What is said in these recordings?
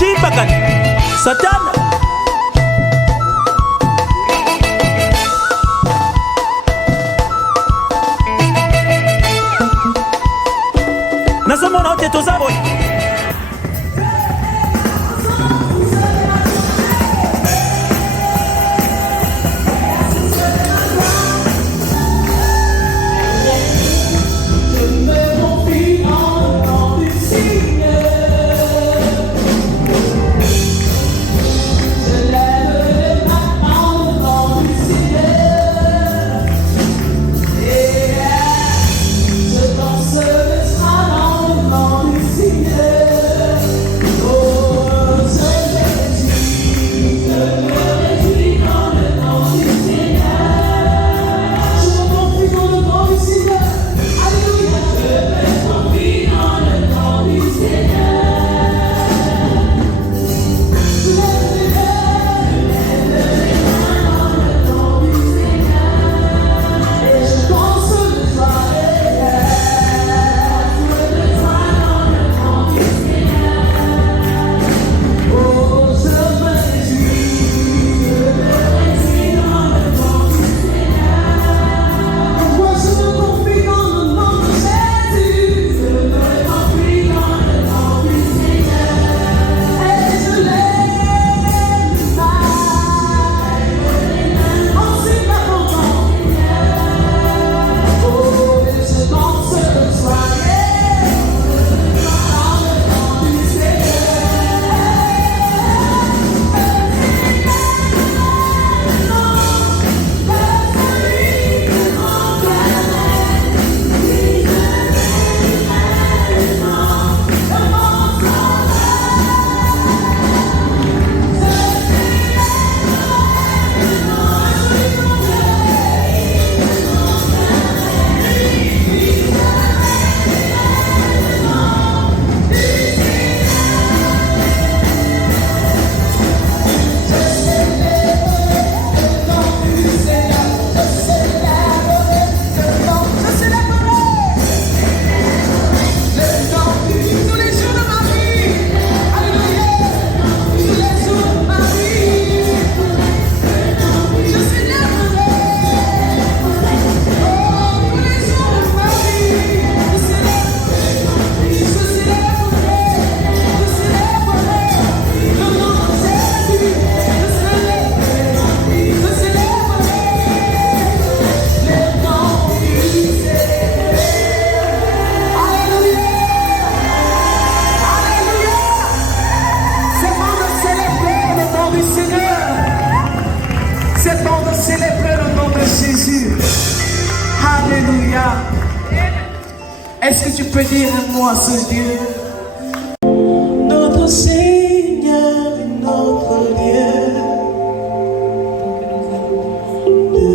chimbakani Satana nazomona ote tozaboi Est-ce que tu peux dire un mot à ce Dieu? Notre Seigneur et notre Dieu, de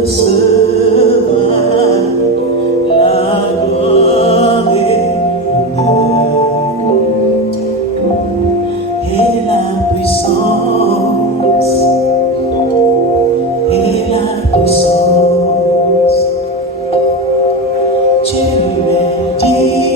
recevoir la gloire et la puissance, et la puissance. Tu es digne.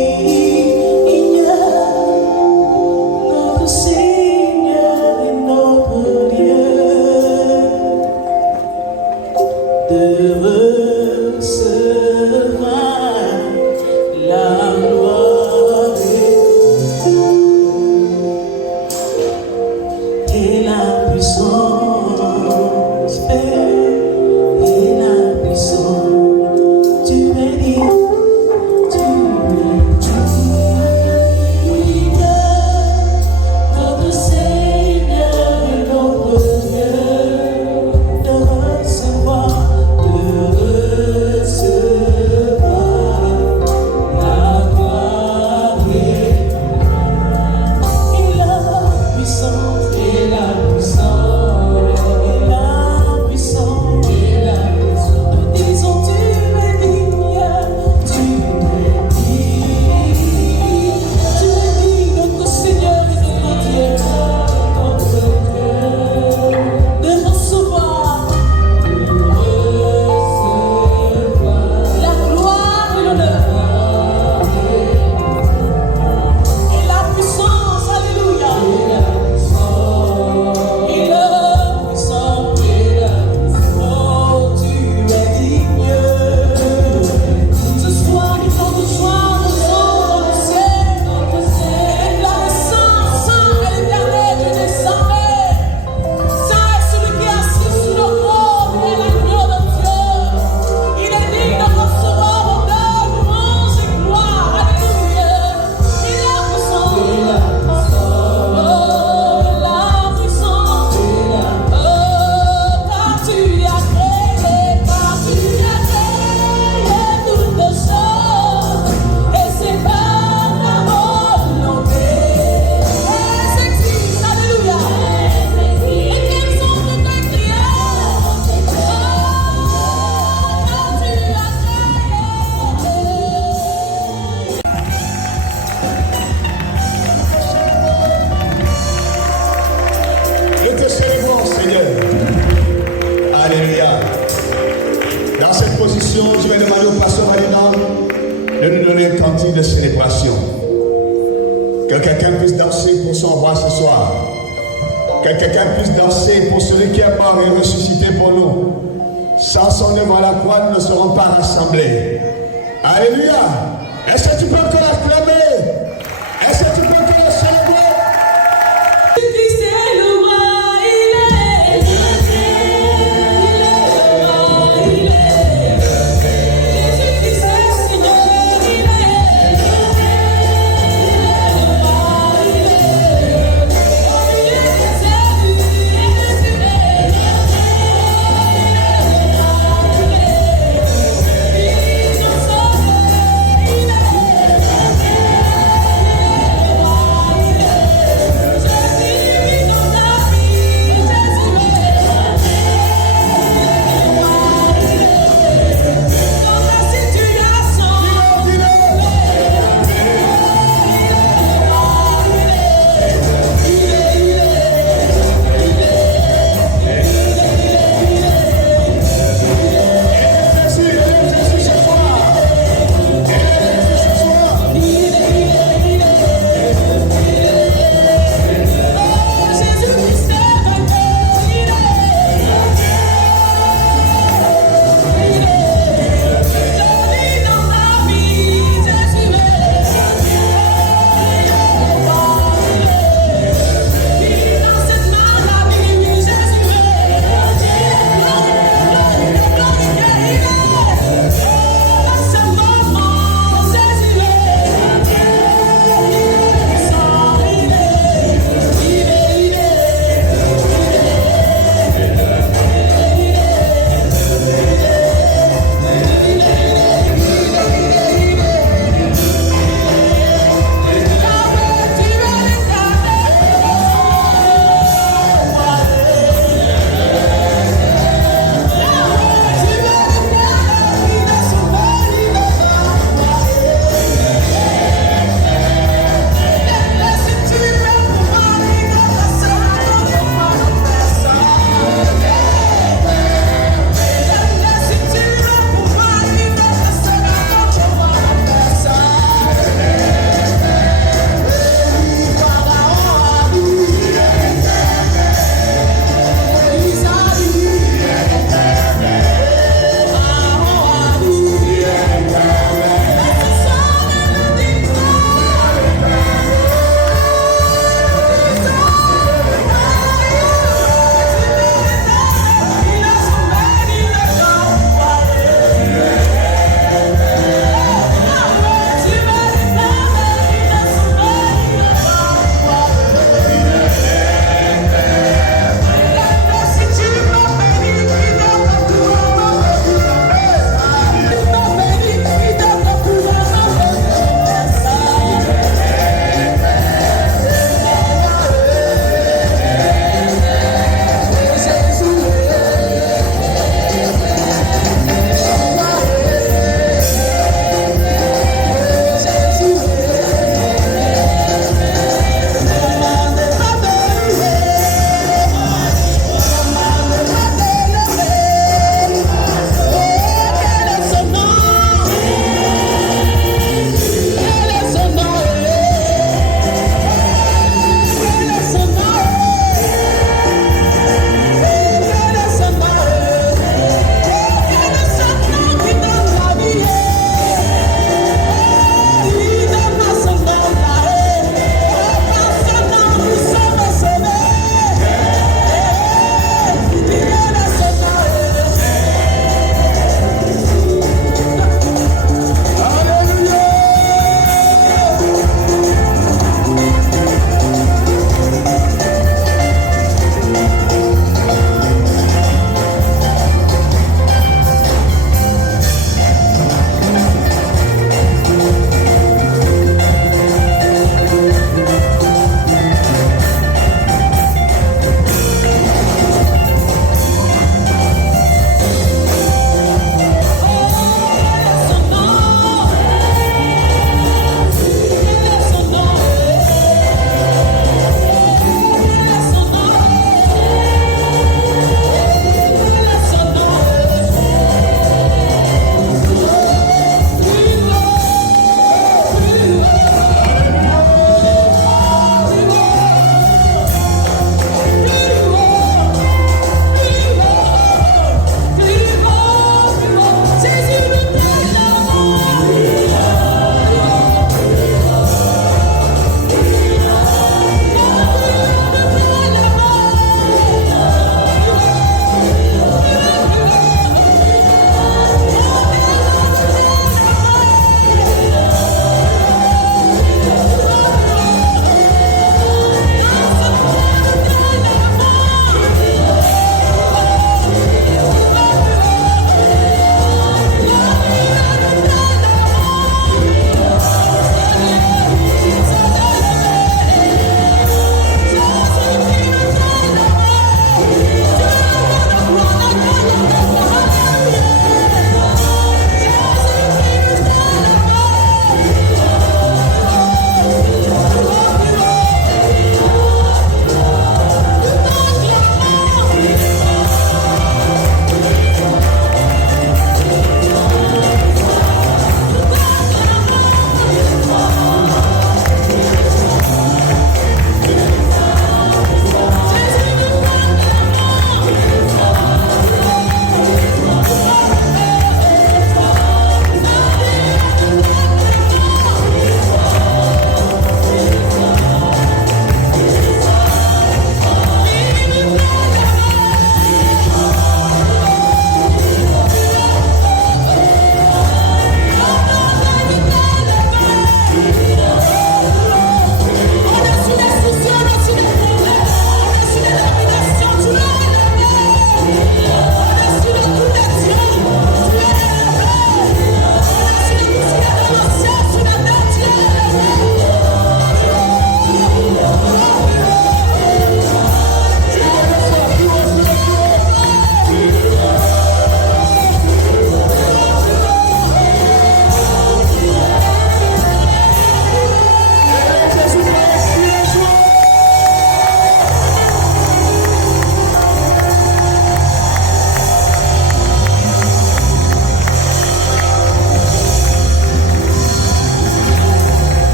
cantiques de célébration. Que quelqu'un puisse danser pour son roi ce soir. Que quelqu'un puisse danser pour celui qui est mort et ressuscité pour nous. Sans son œuvre à la croix, nous ne serons pas rassemblés. Alléluia. Est-ce que tu peux encore acclamer? Est-ce que tu peux encore célébrer? Il est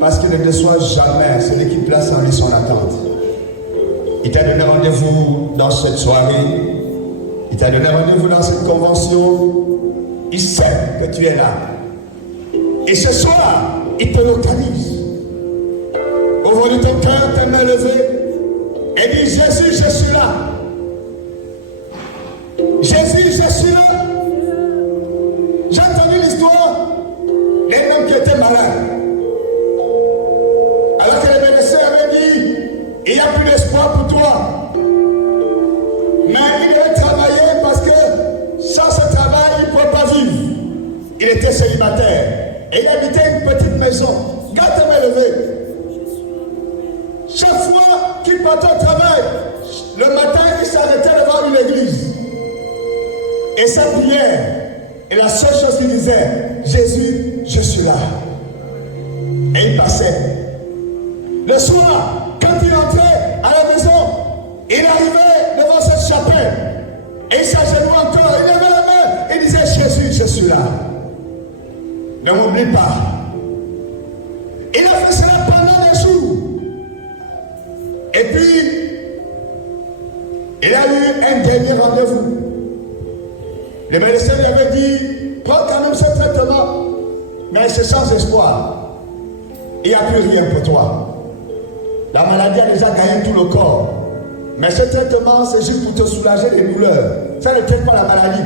parce qu'il ne déçoit jamais celui qui place en lui son attente. Il t'a donné rendez-vous dans cette soirée. Il t'a donné rendez-vous dans cette convention. Il sait que tu es là. Et ce soir, il te localise. Au fond de ton cœur, tes mains levées. Et dis, Jésus, je suis là. Jésus, je suis là. J'ai entendu l'histoire d'un homme qui était malade. Alors que les médecins avaient dit, il n'y a plus d'espoir pour toi. Mais il devait travailler parce que sans ce travail, il ne pouvait pas vivre. Il était célibataire. Et il habitait une petite maison. Garde tes mains levées. Chaque fois qu'il partait au travail, le matin, il s'arrêtait devant une église. Et sa prière, et la seule chose qu'il disait, Jésus, je suis là. Et il passait. Le soir, quand il entrait à la maison, il arrivait devant cette chapelle. Et il s'agenouillait encore, il levait la main, il disait, Jésus, je suis là. Ne m'oublie pas. Il a fait cela pendant des jours. Et puis, il a eu un dernier rendez-vous. Les médecins lui avaient dit, prends quand même ce traitement, mais c'est sans espoir. Il n'y a plus rien pour toi. La maladie a déjà gagné tout le corps. Mais ce traitement, c'est juste pour te soulager les douleurs. Ça ne traite pas la maladie.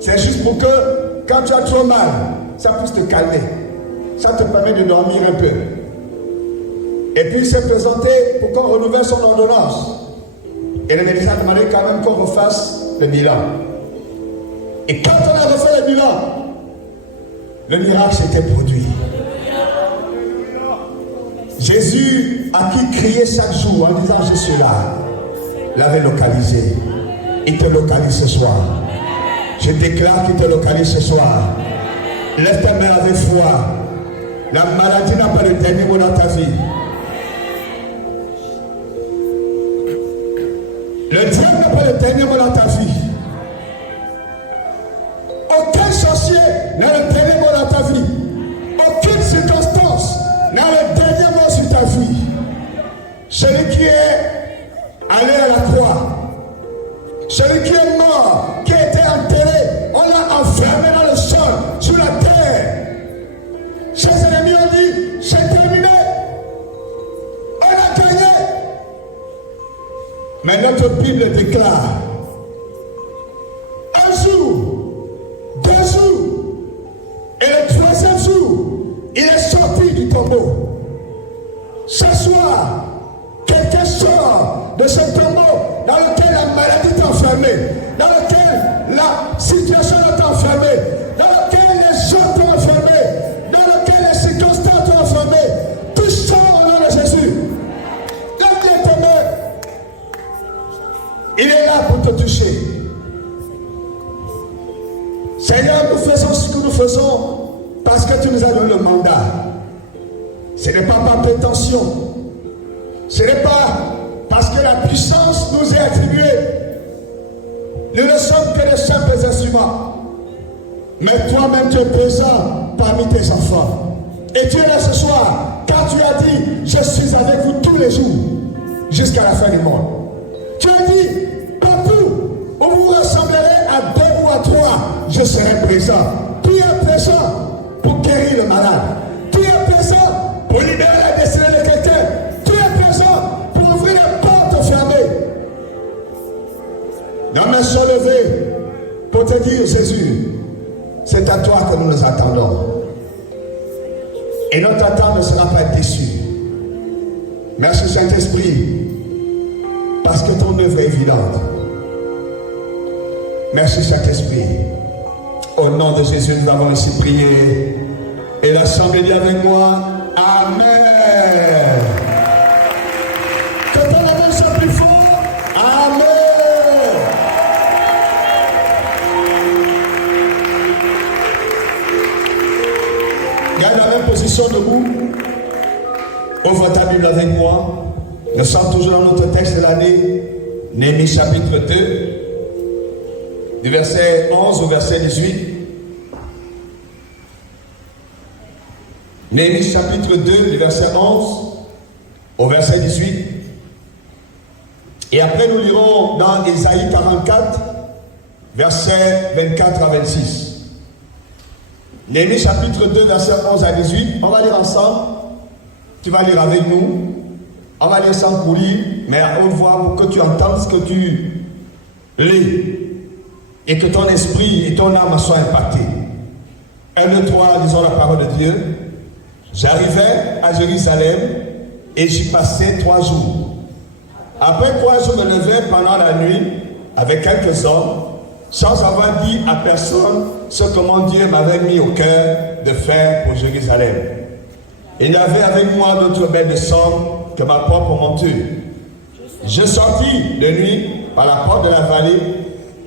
C'est juste pour que, quand tu as trop mal, ça puisse te calmer. Ça te permet de dormir un peu. Et puis il s'est présenté pour qu'on renouvelle son ordonnance. Et le médecin a demandé quand même qu'on refasse le bilan. Et quand on a refait le bilan, le miracle s'était produit. Jésus, à qui criait chaque jour en disant je suis là, l'avait localisé. Il te localise ce soir. Je déclare qu'il te localise ce soir. Lève ta main avec foi. La maladie n'a pas le dernier mot dans ta vie. Le diable n'a pas le dernier mot dans ta vie. Aucun sorcier n'a le dernier mot dans ta vie. Aucune circonstance n'a le dernier mot sur ta vie. Celui qui est allé à la croix, celui qui est mort, qui a été enterré, on l'a enfermé dans le sol, sur la terre. Ses ennemis ont dit, c'est terminé. On a gagné. Mais notre Bible déclare, un jour, 2 jours, et le 3e jour, il est sorti du tombeau. Ce soir, quelqu'un sort de ce tombeau dans lequel la maladie t'a enfermé, dans lequel la situation t'a enfermé, dans lequel les gens t'ont enfermé, dans lequel les circonstances t'ont enfermé. Tu sors au nom de Jésus. Donne-lui tes mains. Il est là pour te toucher. Seigneur, nous faisons ce que nous faisons parce que tu nous as donné le mandat. Ce n'est pas par prétention. Ce n'est pas parce que la puissance nous est attribuée. Nous ne sommes que de simples instruments. Mais toi-même, tu es présent parmi tes enfants. Et tu es là ce soir, car tu as dit, je suis avec vous tous les jours, jusqu'à la fin du monde. Tu as dit, partout où vous vous rassemblerez à 2 ou à 3, je serai présent. Tu es présent pour guérir le malade. Tu es présent pour libérer la destinée de quelqu'un. Tu es présent pour ouvrir les portes fermées. Nos mains sont levées pour te dire, Jésus, c'est à toi que nous nous attendons. Et notre attente ne sera pas déçue. Merci Saint-Esprit, parce que ton œuvre est évidente. Merci Saint-Esprit. Au nom de Jésus, nous avons ainsi prié. Et l'assemblée dit avec moi, Amen. Que ton amour soit plus fort. Amen. Garde la même position debout. Ouvre ta Bible avec moi. Nous sommes toujours dans notre texte de l'année, Néhémie chapitre 2, du verset 11 au verset 18. Néhémie chapitre 2, du verset 11 au verset 18. Et après nous lirons dans Ésaïe 44, versets 24 à 26. Néhémie chapitre 2, verset 11 à 18. On va lire ensemble. Tu vas lire avec nous. On va lire sans courir, mais à haute voix pour que tu entendes ce que tu lis et que ton esprit et ton âme soient impactés. 1, 2, 3, lisons la parole de Dieu. J'arrivais à Jérusalem et j'y passais 3 jours. Après quoi, je me levais pendant la nuit avec quelques hommes, sans avoir dit à personne ce que mon Dieu m'avait mis au cœur de faire pour Jérusalem. Il n'y avait avec moi d'autre bête de somme que ma propre monture. Je sortis de nuit par la porte de la vallée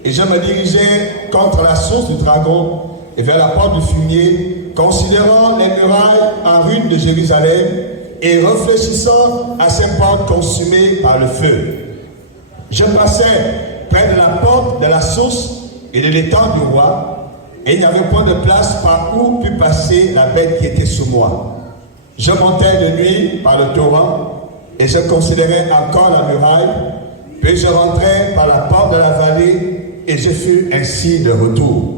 et je me dirigeais contre la source du dragon et vers la porte du fumier, considérant les murailles en ruine de Jérusalem et réfléchissant à ces portes consumées par le feu. Je passais près de la porte de la source et de l'étang du roi, et il n'y avait point de place par où put passer la bête qui était sous moi. Je montais de nuit par le torrent, et je considérais encore la muraille, puis je rentrais par la porte de la vallée, et je fus ainsi de retour.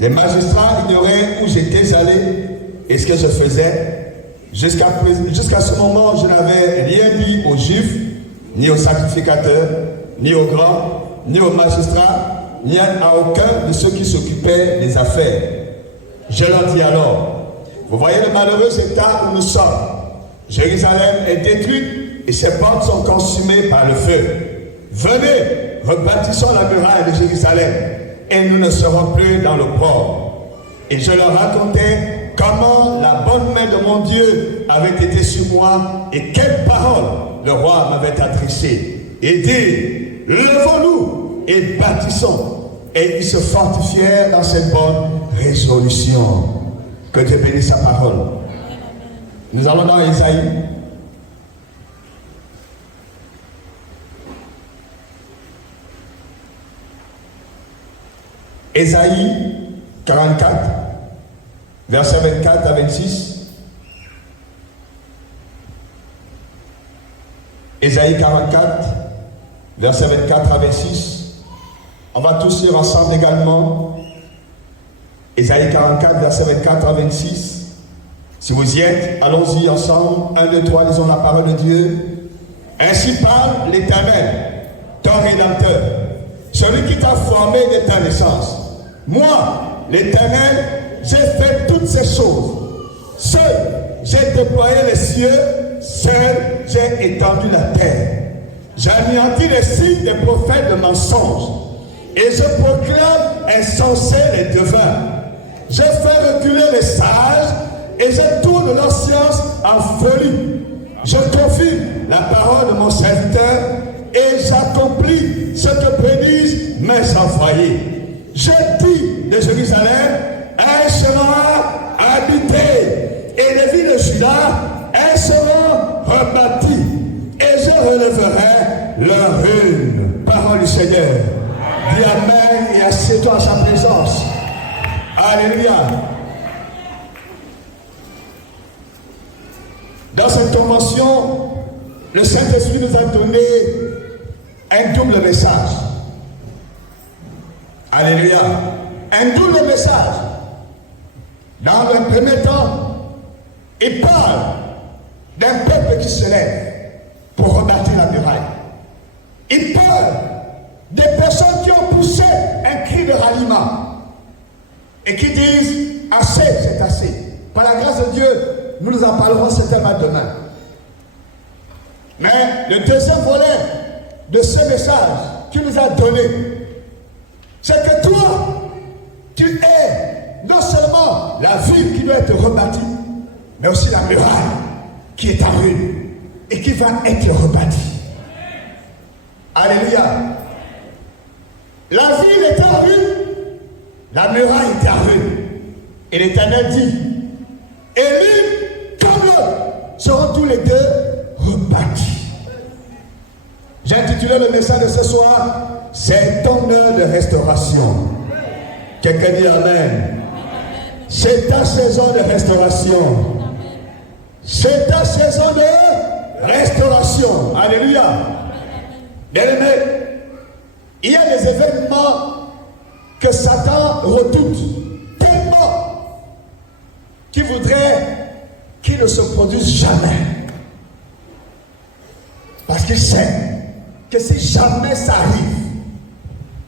Les magistrats ignoraient où j'étais allé et ce que je faisais. Jusqu'à ce moment, je n'avais rien dit aux Juifs, ni aux sacrificateurs, ni aux grands, ni aux magistrats, ni à aucun de ceux qui s'occupaient des affaires. Je leur dis alors, vous voyez le malheureux état où nous sommes. Jérusalem est détruite et ses portes sont consumées par le feu. Venez, rebâtissons la muraille de Jérusalem et nous ne serons plus dans l'opprobre. Et je leur racontais comment la bonne main de mon Dieu avait été sur moi et quelles paroles le roi m'avait adressées. Et dit, levons-nous et bâtissons. Et ils se fortifièrent dans cette bonne résolution. Que Dieu bénisse sa parole. Nous allons dans Ésaïe. Ésaïe 44, versets 24 à 26. Ésaïe 44, versets 24 à 26. On va tous lire ensemble également. Ésaïe 44, versets 24 à 26. Si vous y êtes, allons-y ensemble. 1, 2, 3, lisons la parole de Dieu. Ainsi parle l'Éternel, ton Rédempteur, celui qui t'a formé de ta naissance. Moi, l'Éternel, j'ai fait toutes ces choses. Seul, j'ai déployé les cieux, seul, j'ai étendu la terre. J'ai anéanti les signes des prophètes de mensonges, et je proclame insensés les devins. Je fais reculer les sages, et je tourne leur science en folie. Je confie la parole de mon serviteur, et j'accomplis ce que prédisent mes envoyés. Je dis de Jérusalem, elle sera habitée, et les villes de Juda, elles seront rebâties, et je relèverai leur ruine. Parole du Seigneur. Dis Amen et assieds-toi à sa présence. Alléluia. Dans cette convention, le Saint-Esprit nous a donné un double message. Alléluia. Un double message. Dans le premier temps, il parle d'un peuple qui se lève pour rebâtir la muraille. Il parle des personnes qui ont poussé un cri de ralliement et qui disent assez, c'est assez. Par la grâce de Dieu, nous nous en parlerons certainement demain. Mais le deuxième volet de ce message qu'il nous a donné, c'est que toi, tu es non seulement la ville qui doit être rebâtie, mais aussi la muraille qui est en ruine et qui va être rebâtie. Alléluia. La ville est en ruine, la muraille est en ruine. Et l'Éternel dit, et l'une comme l'autre seront tous les deux rebâtis. J'ai intitulé le message de ce soir, c'est ton heure de restauration. Quelqu'un dit Amen. C'est ta saison de restauration. C'est ta saison de restauration. Alléluia. Bien-aimé, il y a des événements que Satan redoute tellement qu'il voudrait qu'ils ne se produisent jamais. Parce qu'il sait que si jamais ça arrive,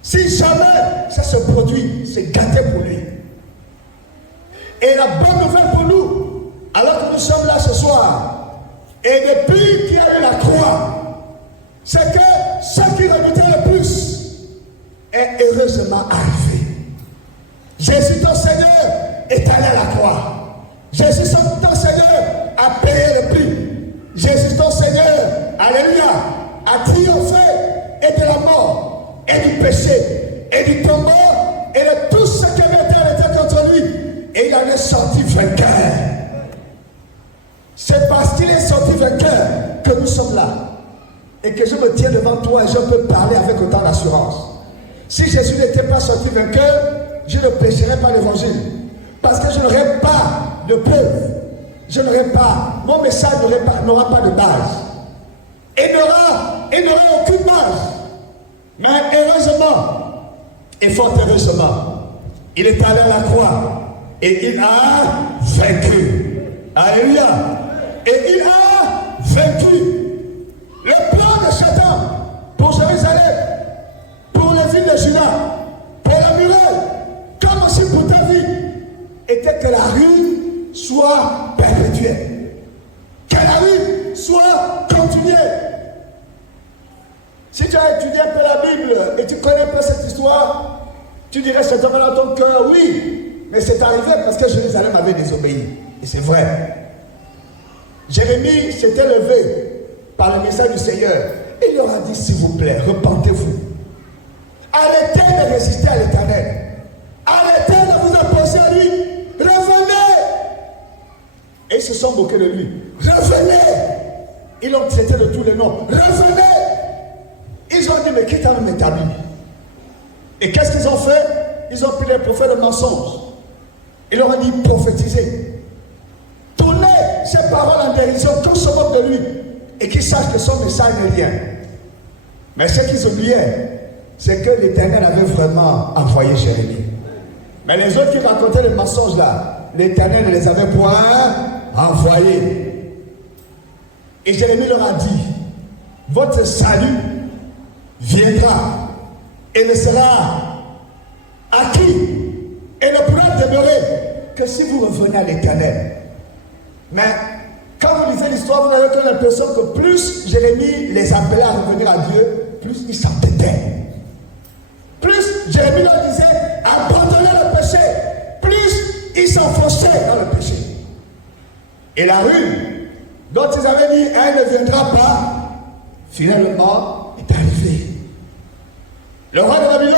si jamais ça se produit, c'est gâté pour lui. Et la bonne nouvelle pour nous, alors que nous sommes là ce soir, et depuis qu'il y a eu la croix, c'est que ce qui redoutait le plus est heureusement arrivé. Jésus ton Seigneur est allé à la croix. Jésus ton Seigneur a payé le prix. Jésus ton Seigneur, alléluia, a triomphé et de la mort, et du péché, et du tombeau, et de tout ce qui avait été contre lui. Et il en est sorti vainqueur. C'est parce qu'il est sorti vainqueur que nous sommes là. Et que je me tiens devant toi et je peux parler avec autant d'assurance. Si Jésus n'était pas sorti vainqueur, je ne prêcherais pas l'évangile. Parce que je n'aurais pas de preuve. Je n'aurais pas, mon message n'aura pas de base. Et n'aura aucune base. Mais heureusement, et fort heureusement, il est allé à la croix et il a vaincu. Alléluia. Et il a vaincu. Le plan de Satan pour Jérusalem, pour les villes de Juda, pour la muraille, comme aussi pour ta vie, était que la ruine soit perpétuelle. Que la ruine soit continuée. Si tu as étudié un peu la Bible et tu connais un peu cette histoire, tu dirais certainement dans ton cœur, oui, mais c'est arrivé parce que Jérusalem avait désobéi. Et c'est vrai. Jérémie s'était levé par le message du Seigneur. Il leur a dit, s'il vous plaît, repentez-vous. Arrêtez de résister à l'Éternel. Arrêtez de vous opposer à lui. Revenez. Et ils se sont moqués de lui. Revenez. Ils l'ont traité de tous les noms. Revenez. Ils ont dit, mais qui t'a même établi? Et qu'est-ce qu'ils ont fait? Ils ont pris les prophètes de mensonges. Ils leur ont dit, prophétisez. Tournez ces paroles en dérision, qu'on se moque de lui. Et qu'ils sachent que son message n'est rien. Mais ce qu'ils oubliaient, c'est que l'Éternel avait vraiment envoyé Jérémie. Mais les autres qui racontaient les mensonges là, l'Éternel ne les avait point envoyés. Et Jérémie leur a dit, votre salut viendra et ne sera acquis et ne pourra demeurer que si vous revenez à l'Éternel. Mais quand vous lisez l'histoire, vous n'avez que l'impression que plus Jérémie les appelait à revenir à Dieu, plus ils s'entêtaient. Plus Jérémie leur disait abandonnez le péché, plus ils s'enfonçaient dans le péché. Et la rue dont ils avaient dit elle ne viendra pas, finalement est arrivée. Le roi de Babylone,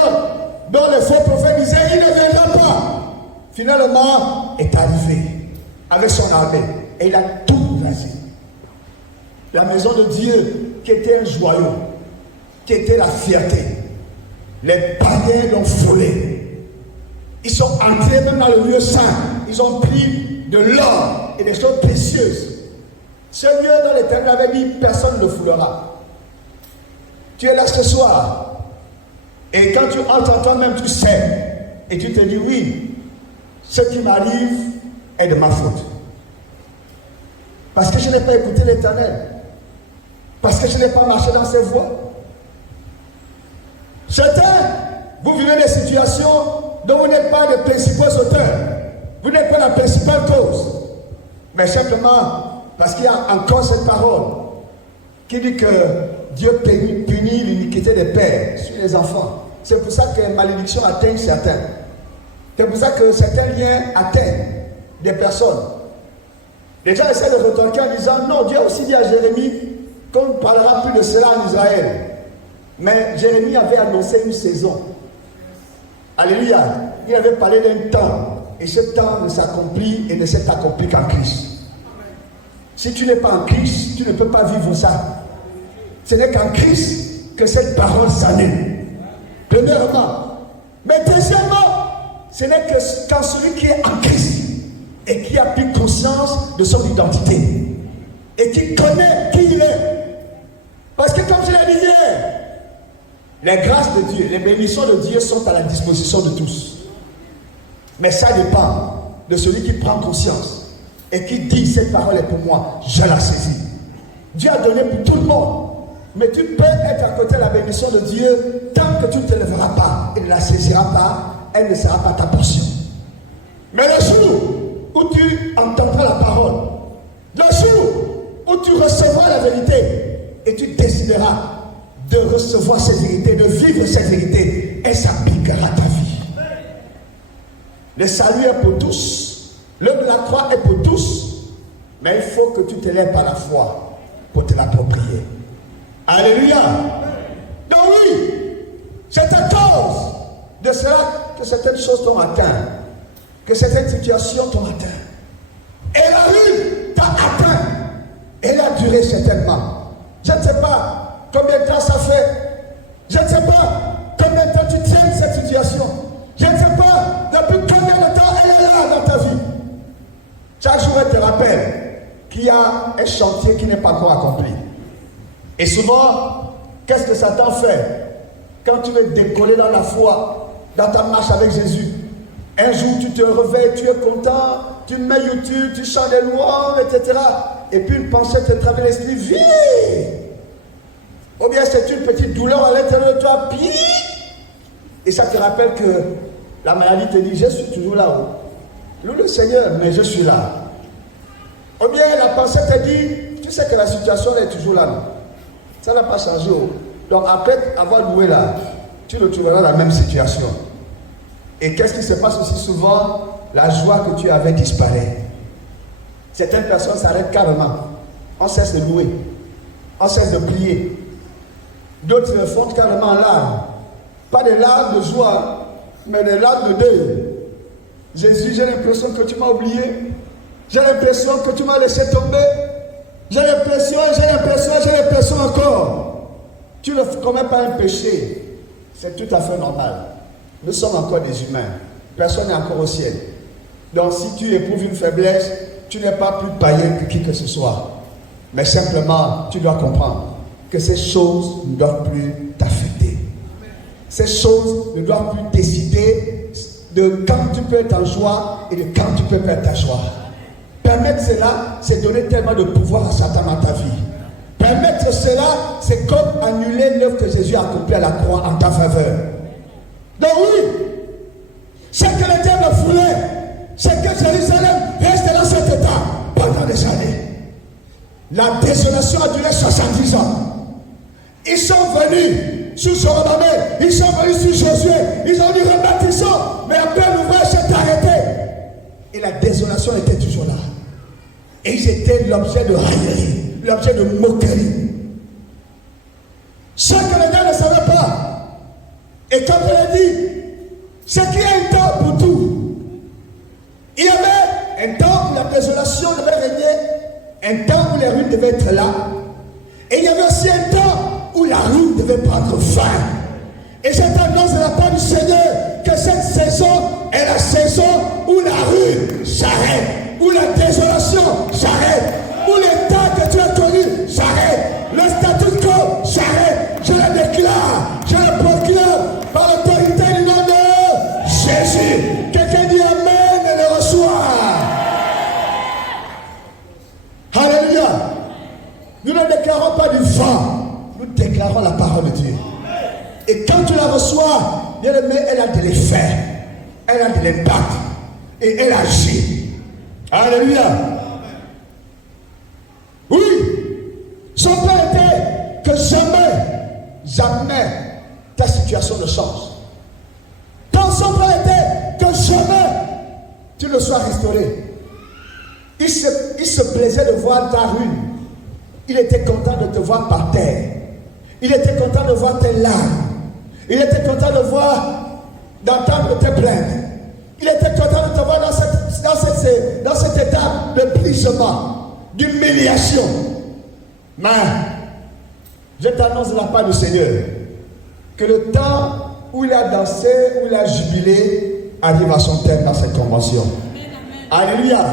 dont les faux prophètes disaient il ne viendra pas, finalement est arrivé avec son armée. Et il a tout rasé. La maison de Dieu, qui était un joyau, qui était la fierté, les païens l'ont volé. Ils sont entrés même dans le lieu saint. Ils ont pris de l'or et des choses précieuses. Ce lieu dans l'Éternel avait dit personne ne le foulera. Tu es là ce soir. Et quand tu entres en toi-même, tu sais. Et tu te dis oui, ce qui m'arrive est de ma faute. Parce que je n'ai pas écouté l'Éternel. Parce que je n'ai pas marché dans ses voies. Certains, vous vivez des situations dont vous n'êtes pas les principaux auteurs. Vous n'êtes pas la principale cause. Mais simplement parce qu'il y a encore cette parole qui dit que Dieu punit l'iniquité des pères sur les enfants. C'est pour ça que les malédictions atteignent certains. C'est pour ça que certains liens atteignent des personnes. Les gens essaient de retorquer en disant non, Dieu a aussi dit à Jérémie qu'on ne parlera plus de cela en Israël. Mais Jérémie avait annoncé une saison. Alléluia. Il avait parlé d'un temps. Et ce temps ne s'accomplit et ne s'est accompli qu'en Christ. Si tu n'es pas en Christ, tu ne peux pas vivre ça. Ce n'est qu'en Christ que cette parole s'annule. Premièrement. Mais deuxièmement, ce n'est que quand celui qui est en Christ et qui a pris conscience de son identité. et qui connaît qui il est. Parce que comme je l'ai dit hier, les grâces de Dieu, les bénédictions de Dieu sont à la disposition de tous. Mais ça dépend de celui qui prend conscience et qui dit cette parole est pour moi, je la saisis. Dieu a donné pour tout le monde. Mais tu peux être à côté de la bénédiction de Dieu tant que tu ne te lèveras pas et ne la saisiras pas, elle ne sera pas ta portion. Mais le jour où tu entendras la parole, le jour où tu recevras la vérité et tu décideras de recevoir cette vérité, de vivre cette vérité, elle s'appliquera à ta vie. Le salut est pour tous, l'œuvre de la croix est pour tous, mais il faut que tu te lèves par la foi pour te l'approprier. Alléluia. Donc oui, c'est à cause de cela que certaines choses t'ont atteint, que certaines situations t'ont atteint. Et la rue t'a atteint. Elle a duré certainement. Je ne sais pas combien de temps ça fait. Je ne sais pas combien de temps tu tiens cette situation. Je ne sais pas depuis combien de temps elle est là dans ta vie. Chaque jour, elle te rappelle qu'il y a un chantier qui n'est pas encore accompli. Et souvent, qu'est-ce que Satan fait? Quand tu veux décoller dans la foi, dans ta marche avec Jésus, un jour tu te réveilles, tu es content, tu mets YouTube, tu chantes des louanges, etc. Et puis une pensée te traverse l'esprit, viens! Ou bien c'est une petite douleur à l'intérieur de toi, puis et ça te rappelle que la maladie te dit, je suis toujours là-haut. Loue le Seigneur, mais je suis là. Ou bien la pensée te dit, tu sais que la situation est toujours là. Non? Ça n'a pas changé. Donc après avoir loué là, tu le trouveras dans la même situation. Et qu'est-ce qui se passe aussi souvent? La joie que tu avais disparaît. Certaines personnes s'arrêtent carrément. On cesse de louer. On cesse de prier. D'autres se fondent carrément en larmes. Pas des larmes de joie, mais des larmes de deuil. Jésus, j'ai l'impression que tu m'as oublié. J'ai l'impression que tu m'as laissé tomber. J'ai l'impression encore. Tu ne commets pas un péché. C'est tout à fait normal. Nous sommes encore des humains. Personne n'est encore au ciel. Donc si tu éprouves une faiblesse, tu n'es pas plus païen que qui que ce soit. Mais simplement, tu dois comprendre que ces choses ne doivent plus t'affecter. Ces choses ne doivent plus décider de quand tu peux être en joie et de quand tu peux perdre ta joie. Permettre cela, c'est donner tellement de pouvoir à Satan dans ta vie. Permettre cela, c'est comme annuler l'œuvre que Jésus a accomplie à la croix en ta faveur. Donc oui, ce que le diable voulait, c'est que Jérusalem reste dans cet état pendant des années. La désolation a duré 70 ans. Ils sont venus sous Zorobabel, ils sont venus sous Josué, ils ont dit rebâtissons, mais après l'ouvrage s'est arrêté. Et la désolation était toujours là. Et ils étaient l'objet de raillerie, l'objet de moquerie. Ce que les gens ne savaient pas, et comme je l'ai dit, c'est qu'il y a un temps pour tout. Il y avait un temps où la désolation devait régner, un temps où les ruines devaient être là, et il y avait aussi un temps où la ruine devait prendre fin. Et cette annonce de la part du Seigneur que cette saison est la saison où la ruine s'arrête, où la désolation s'arrête, où l'état que tu as connu s'arrête, le statu quo s'arrête. Je le déclare, je le proclame par l'autorité du nom de Jésus. Quelqu'un dit Amen et le reçoit. Alléluia. Nous ne déclarons pas du vent, nous déclarons la parole de Dieu. Et quand tu la reçois, bien aimé, elle a de l'effet, elle a de l'impact et elle agit. Alléluia. Oui, son plan était que jamais ta situation ne change. Son plan était que jamais tu ne sois restauré. Il se plaisait de voir ta ruine. Il était content de te voir par terre. Il était content de voir tes larmes. Il était content de voir, d'entendre tes plaintes. Il était content de te voir dans cette étape de brisement, d'humiliation. Mais, je t'annonce de la part du Seigneur que le temps où il a dansé, où il a jubilé, arrive à son terme dans cette convention. Alléluia.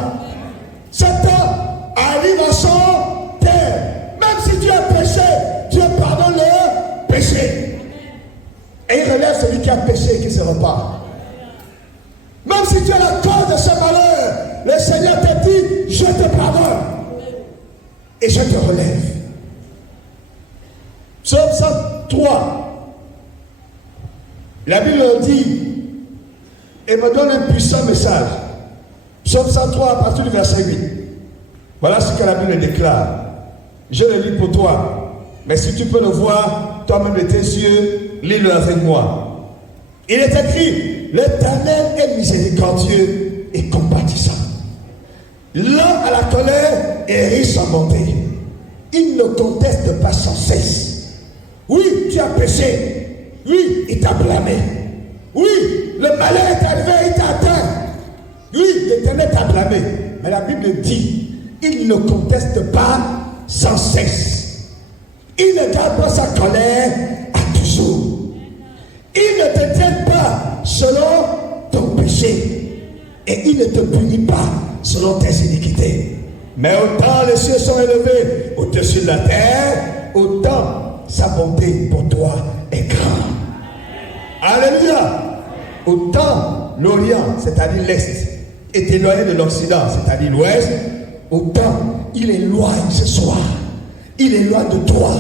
Ce temps arrive à son il relève celui qui a péché et qui se repart. Même si tu es la cause de ce malheur, le Seigneur te dit, je te pardonne et je te relève. Psaume 103. La Bible dit et me donne un puissant message. Psaume 103 à partir du verset 8. Voilà ce que la Bible déclare. Je le lis pour toi. Mais si tu peux le voir, toi-même de tes yeux, lis-le avec moi. Il est écrit, l'Éternel est miséricordieux et compatissant. Lent à la colère et riche en bonté. Il ne conteste pas sans cesse. Oui, tu as péché. Oui, il t'a blâmé. Oui, le malheur est arrivé, il t'a atteint. Oui, l'Éternel t'a blâmé. Mais la Bible dit, il ne conteste pas sans cesse. Il ne garde pas sa colère à toujours. Il ne te tient pas selon ton péché. Et il ne te punit pas selon tes iniquités. Mais autant les cieux sont élevés au-dessus de la terre, autant sa bonté pour toi est grande. Alléluia. Autant l'Orient, c'est-à-dire l'Est, est éloigné de l'Occident, c'est-à-dire l'Ouest, autant il éloigne ce soir. Il éloigne de toi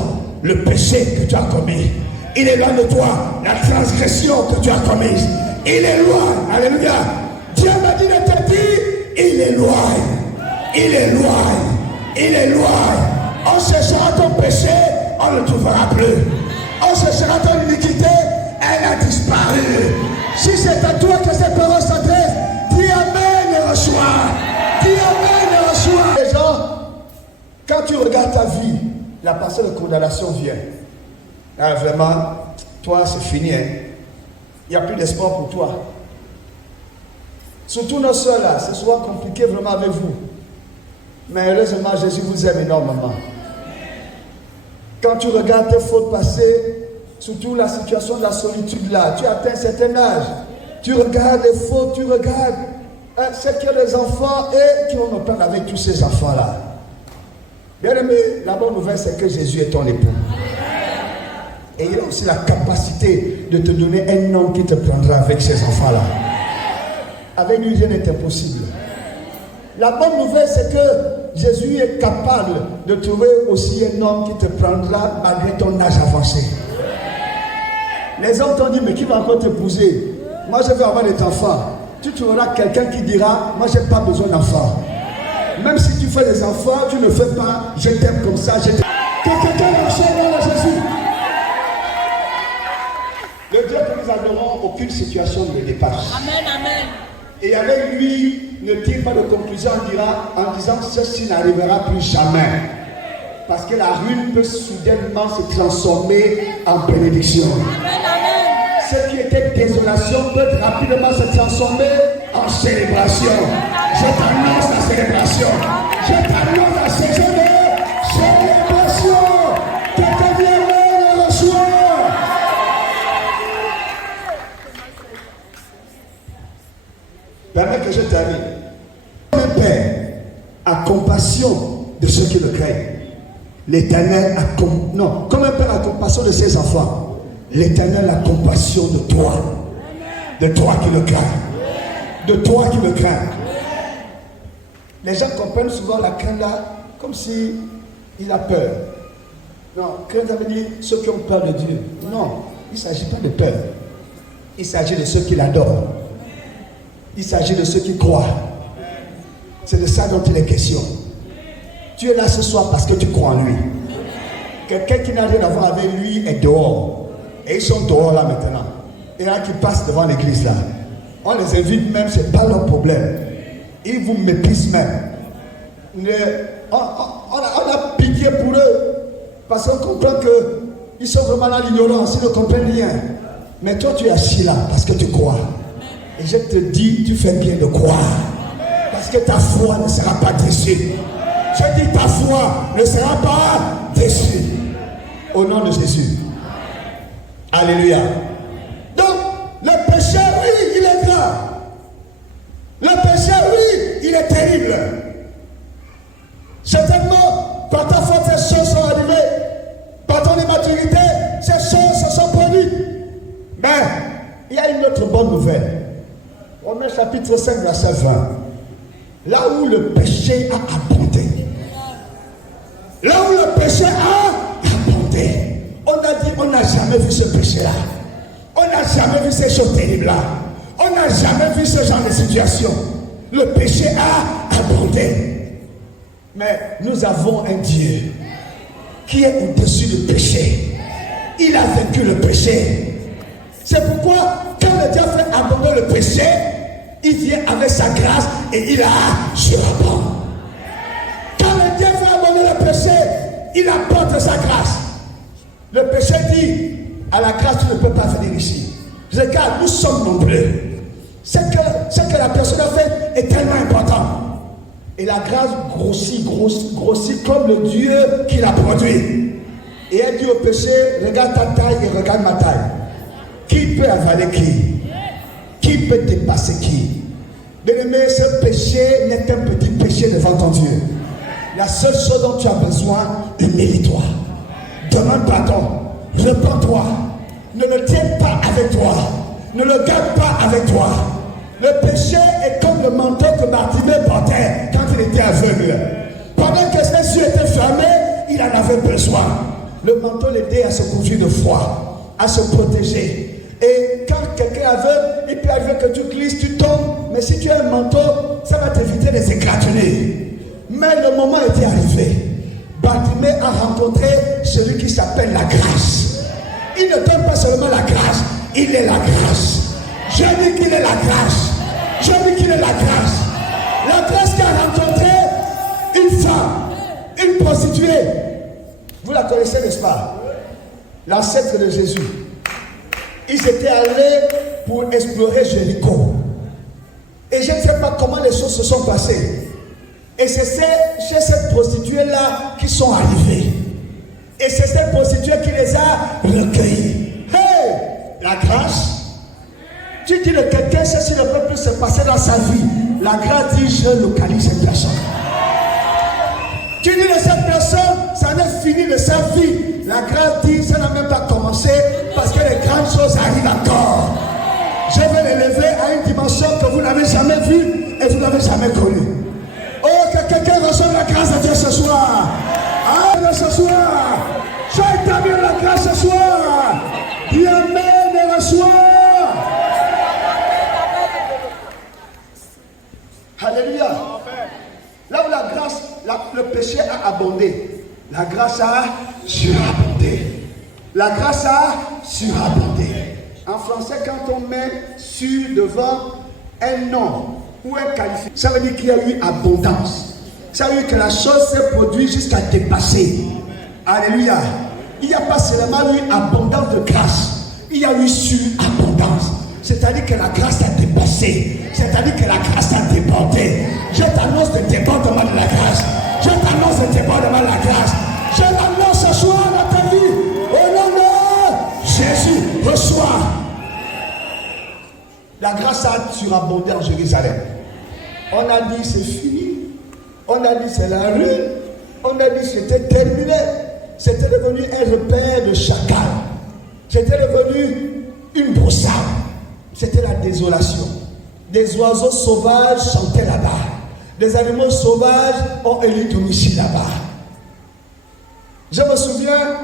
le péché que tu as commis. Il éloigne de toi la transgression que tu as commise. Il éloigne, alléluia. Dieu m'a dit de te dire, il éloigne. Il éloigne. Il éloigne. On cherchera ton péché, on ne le trouvera plus. On cherchera ton iniquité, elle a disparu. Si c'est à toi que cette parole s'adresse, dis amen et reçois. Dis amen et reçois. Les gens, quand tu regardes ta vie, la pensée de condamnation vient. Là, vraiment, toi, c'est fini. Hein? Il n'y a plus d'espoir pour toi. Surtout nos soeurs là, c'est souvent compliqué vraiment avec vous. Mais heureusement, Jésus vous aime énormément. Quand tu regardes tes fautes passées, surtout la situation de la solitude là, tu atteins un certain âge, tu regardes les fautes, tu regardes celles qui ont des enfants et qui ont nos plans avec tous ces enfants là. Bien aimé, la bonne nouvelle c'est que Jésus est ton époux. Et il a aussi la capacité de te donner un homme qui te prendra avec ces enfants là. Avec lui rien n'est impossible. La bonne nouvelle c'est que Jésus est capable de trouver aussi un homme qui te prendra malgré ton âge avancé. Les hommes t'ont dit, mais qui va encore t'épouser? Moi, je veux avoir des enfants. Tu trouveras quelqu'un qui dira, moi, je n'ai pas besoin d'enfants. Même si tu fais des enfants, tu ne fais pas, je t'aime comme ça, je t'aime. Que quelqu'un marche dans Jésus. Le Dieu que nous adorons, aucune situation ne le dépasse. Amen, amen. Et avec lui, ne tire pas de conclusion en disant, ceci n'arrivera plus jamais. Parce que la ruine peut soudainement se transformer en bénédiction. Amen, amen. Ce qui était désolation peut rapidement se transformer en célébration. Je t'annonce la célébration. Je t'annonce la saison de célébration. Quelqu'un vient le reçoit. Permets que je t'arrive. Comme un père a compassion de ceux qui le craignent. L'Éternel a comme un père a compassion de ses enfants, l'Éternel a compassion de toi qui le crains, de toi qui le crains. Les gens comprennent souvent la crainte là comme si il a peur. Non, crainte ça veut dire ceux qui ont peur de Dieu. Non, il ne s'agit pas de peur. Il s'agit de ceux qui l'adorent. Il s'agit de ceux qui croient. C'est de ça dont il est question. Tu es là ce soir parce que tu crois en lui. Quelqu'un qui n'a rien à voir avec lui est dehors. Et ils sont dehors là maintenant. Et là qui passent devant l'église là. On les invite même, ce n'est pas leur problème. Ils vous méprisent même. On a pitié pour eux. Parce qu'on comprend qu'ils sont vraiment dans l'ignorance. Ils ne comprennent rien. Mais toi tu es assis là parce que tu crois. Et je te dis, tu fais bien de croire. Parce que ta foi ne sera pas déçue. Je dis ta foi ne sera pas déçue. Au nom de Jésus. Alléluia. Donc, le péché, oui, il est grave. Le péché, oui, il est terrible. Certainement, par ta faute, ces choses sont arrivées. Par ton immaturité, ces choses se sont produites. Mais, chapitre 5, verset 20. Là où le péché a abondé. Là où le péché a abondé. On a dit, on n'a jamais vu ce péché-là. On n'a jamais vu ces choses terribles-là. On n'a jamais vu ce genre de situation. Le péché a abondé. Mais nous avons un Dieu qui est au-dessus du péché. Il a vaincu le péché. C'est pourquoi, quand le diable fait abonder le péché, il vient avec sa grâce et il a surabonde. Quand le diable fait abonder le péché, il apporte sa grâce. Le péché dit, à la grâce, tu ne peux pas venir ici. Regarde, nous sommes nombreux. Ce que la personne a fait est tellement important. Et la grâce grossit comme le Dieu qui l'a produit. Et elle dit au péché, regarde ta taille et regarde ma taille. Qui peut avaler qui? Qui peut dépasser qui? Bien-aimé, ce péché n'est qu'un petit péché devant ton Dieu. La seule chose dont tu as besoin, humilie-toi. Demande pardon. Repends-toi. Ne le tiens pas avec toi. Ne le garde pas avec toi. Le péché est comme le manteau que Bartimée portait quand il était aveugle. Pendant que ses yeux étaient fermés, il en avait besoin. Le manteau l'aidait à se couvrir de foi, à se protéger. Et quand quelqu'un est aveugle, il peut arriver que tu glisses, tu tombes. Mais si tu as un manteau, ça va t'éviter les égratignures. Mais le moment était arrivé. Bartimée a rencontré celui qui s'appelle la grâce. Il ne donne pas seulement la grâce, il est la grâce. Je dis qu'il est la grâce. Je dis qu'il est la grâce. La grâce qui a rencontré une femme, une prostituée. Vous la connaissez, n'est-ce pas? L'ancêtre de Jésus. Ils étaient allés pour explorer Jéricho. Et je ne sais pas comment les choses se sont passées. Et c'est chez cette prostituée-là qu'ils sont arrivés. Et c'est cette prostituée qui les a recueillis. Hey! La grâce. Tu dis de quelqu'un, ceci ne peut plus se passer dans sa vie. La grâce dit, je localise cette personne. Tu dis de cette personne, ça n'est fini de sa vie. La grâce dit, ça n'a même pas commencé parce que les grandes choses arrivent encore. Je vais l'élever à une dimension que vous n'avez jamais vue et vous n'avez jamais connue. Oh, que quelqu'un reçoive la grâce de Dieu ce soir. Ah, ce soir. Sois établi la grâce ce soir. Dis amen et reçois. Alléluia. Là où la grâce, le péché a abondé, la grâce a surabondé. La grâce a surabondé. En français, quand on met sur devant un nom ou un qualificatif, ça veut dire qu'il y a eu abondance. Ça veut dire que la chose s'est produite jusqu'à dépasser. Alléluia. Il n'y a pas seulement eu abondance de grâce, il y a eu surabondance. C'est-à-dire que la grâce a dépassé. C'est-à-dire que la grâce a débordé. Je t'annonce le débordement de la grâce. Je t'annonce le débordement de la grâce. Je l'annonce ce soir dans ta vie. Au nom de Jésus, reçois. La grâce a surabondé en Jérusalem. On a dit c'est fini. On a dit c'est la ruine. On a dit c'était terminé. C'était devenu un repère de chacal. C'était devenu une brossade. C'était la désolation. Des oiseaux sauvages chantaient là-bas. Des animaux sauvages ont élu domicile là-bas. Je me souviens,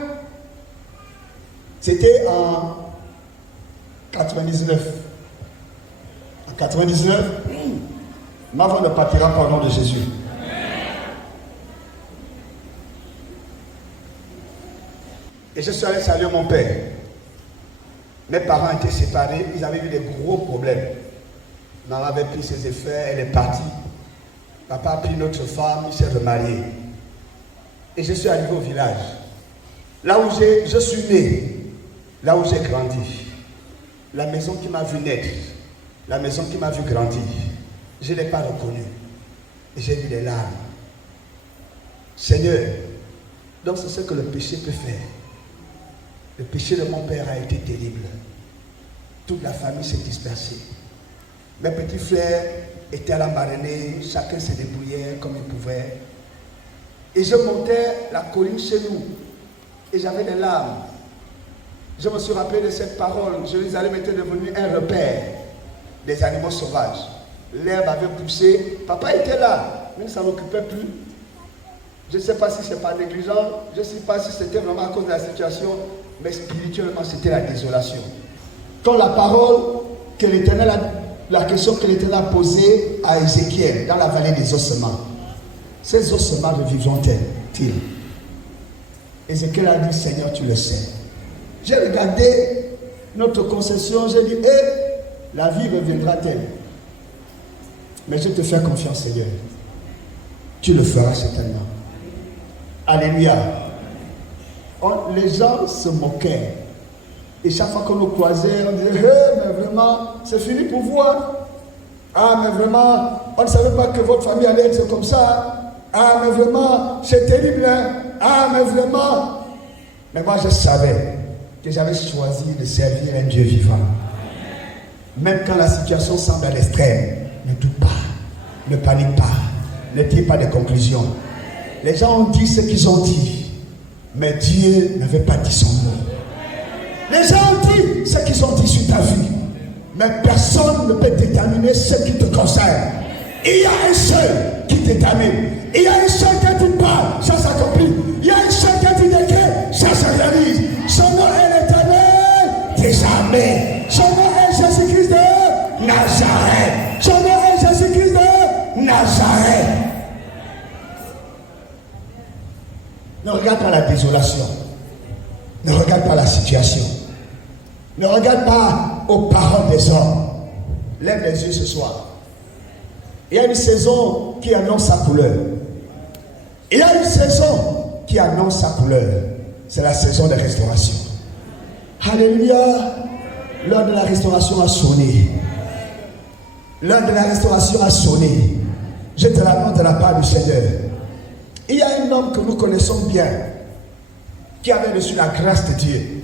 c'était en 99. En 99, ma femme ne partira pas au nom de Jésus. Et je suis allé saluer mon père. Mes parents étaient séparés, ils avaient eu des gros problèmes. Maman avait pris ses effets, elle est partie. Papa a pris notre femme, il s'est remarié. Et je suis arrivé au village. Là où je suis né, là où j'ai grandi. La maison qui m'a vu naître, la maison qui m'a vu grandir, je ne l'ai pas reconnue. Et j'ai vu des larmes. Seigneur, donc c'est ce que le péché peut faire. Le péché de mon père a été terrible. Toute la famille s'est dispersée. Mes petits frères étaient à la marinée, chacun se débrouillait comme il pouvait. Et je montais la colline chez nous. Et j'avais des larmes. Je me suis rappelé de cette parole. Jérusalem était devenu un repère des animaux sauvages. l'herbe avait poussé. Papa était là, mais il ne s'en occupait plus. Je ne sais pas si c'est pas négligent, je ne sais pas si c'était vraiment à cause de la situation, mais spirituellement c'était la désolation. Quand la parole que l'Éternel a, la question que l'Éternel a posée à Ézéchiel dans la vallée des ossements, ces ossements revivront-ils? Ézéchiel a dit, Seigneur, tu le sais. J'ai regardé notre concession, j'ai dit, la vie reviendra-t-elle? Mais je te fais confiance, Seigneur. Tu le feras certainement. Alléluia. Les gens se moquaient. Et chaque fois qu'on nous croisait, on disait, mais vraiment, c'est fini pour vous. Hein? Ah, mais vraiment, on ne savait pas que votre famille allait être comme ça. Ah, mais vraiment, c'est terrible. Hein? Ah, mais vraiment. Mais moi, je savais que j'avais choisi de servir un Dieu vivant. Même quand la situation semble à l'extrême, ne doute pas, ne panique pas, ne tire pas de conclusions. Les gens ont dit ce qu'ils ont dit, mais Dieu n'avait pas dit son mot. Les gens ont dit ce qu'ils ont dit sur ta vie, mais personne ne peut déterminer ce qui te concerne. Il y a un seul qui détermine. Il y a un seul qui te parle, ça s'accomplit. Il y a un seul qui te décrète, ça se réalise. Son nom est l'Éternel des armées. Son nom est Jésus-Christ de Nazareth. Son nom est Jésus-Christ de Nazareth. Ne regarde pas la désolation. Ne regarde pas la situation. Ne regarde pas aux paroles des hommes. Lève les yeux ce soir. Il y a une saison qui annonce sa couleur. Il y a une saison qui annonce sa couleur. C'est la saison de restauration. Alléluia. L'heure de la restauration a sonné. L'heure de la restauration a sonné. Je te l'annonce de la part du Seigneur. Il y a un homme que nous connaissons bien qui avait reçu la grâce de Dieu.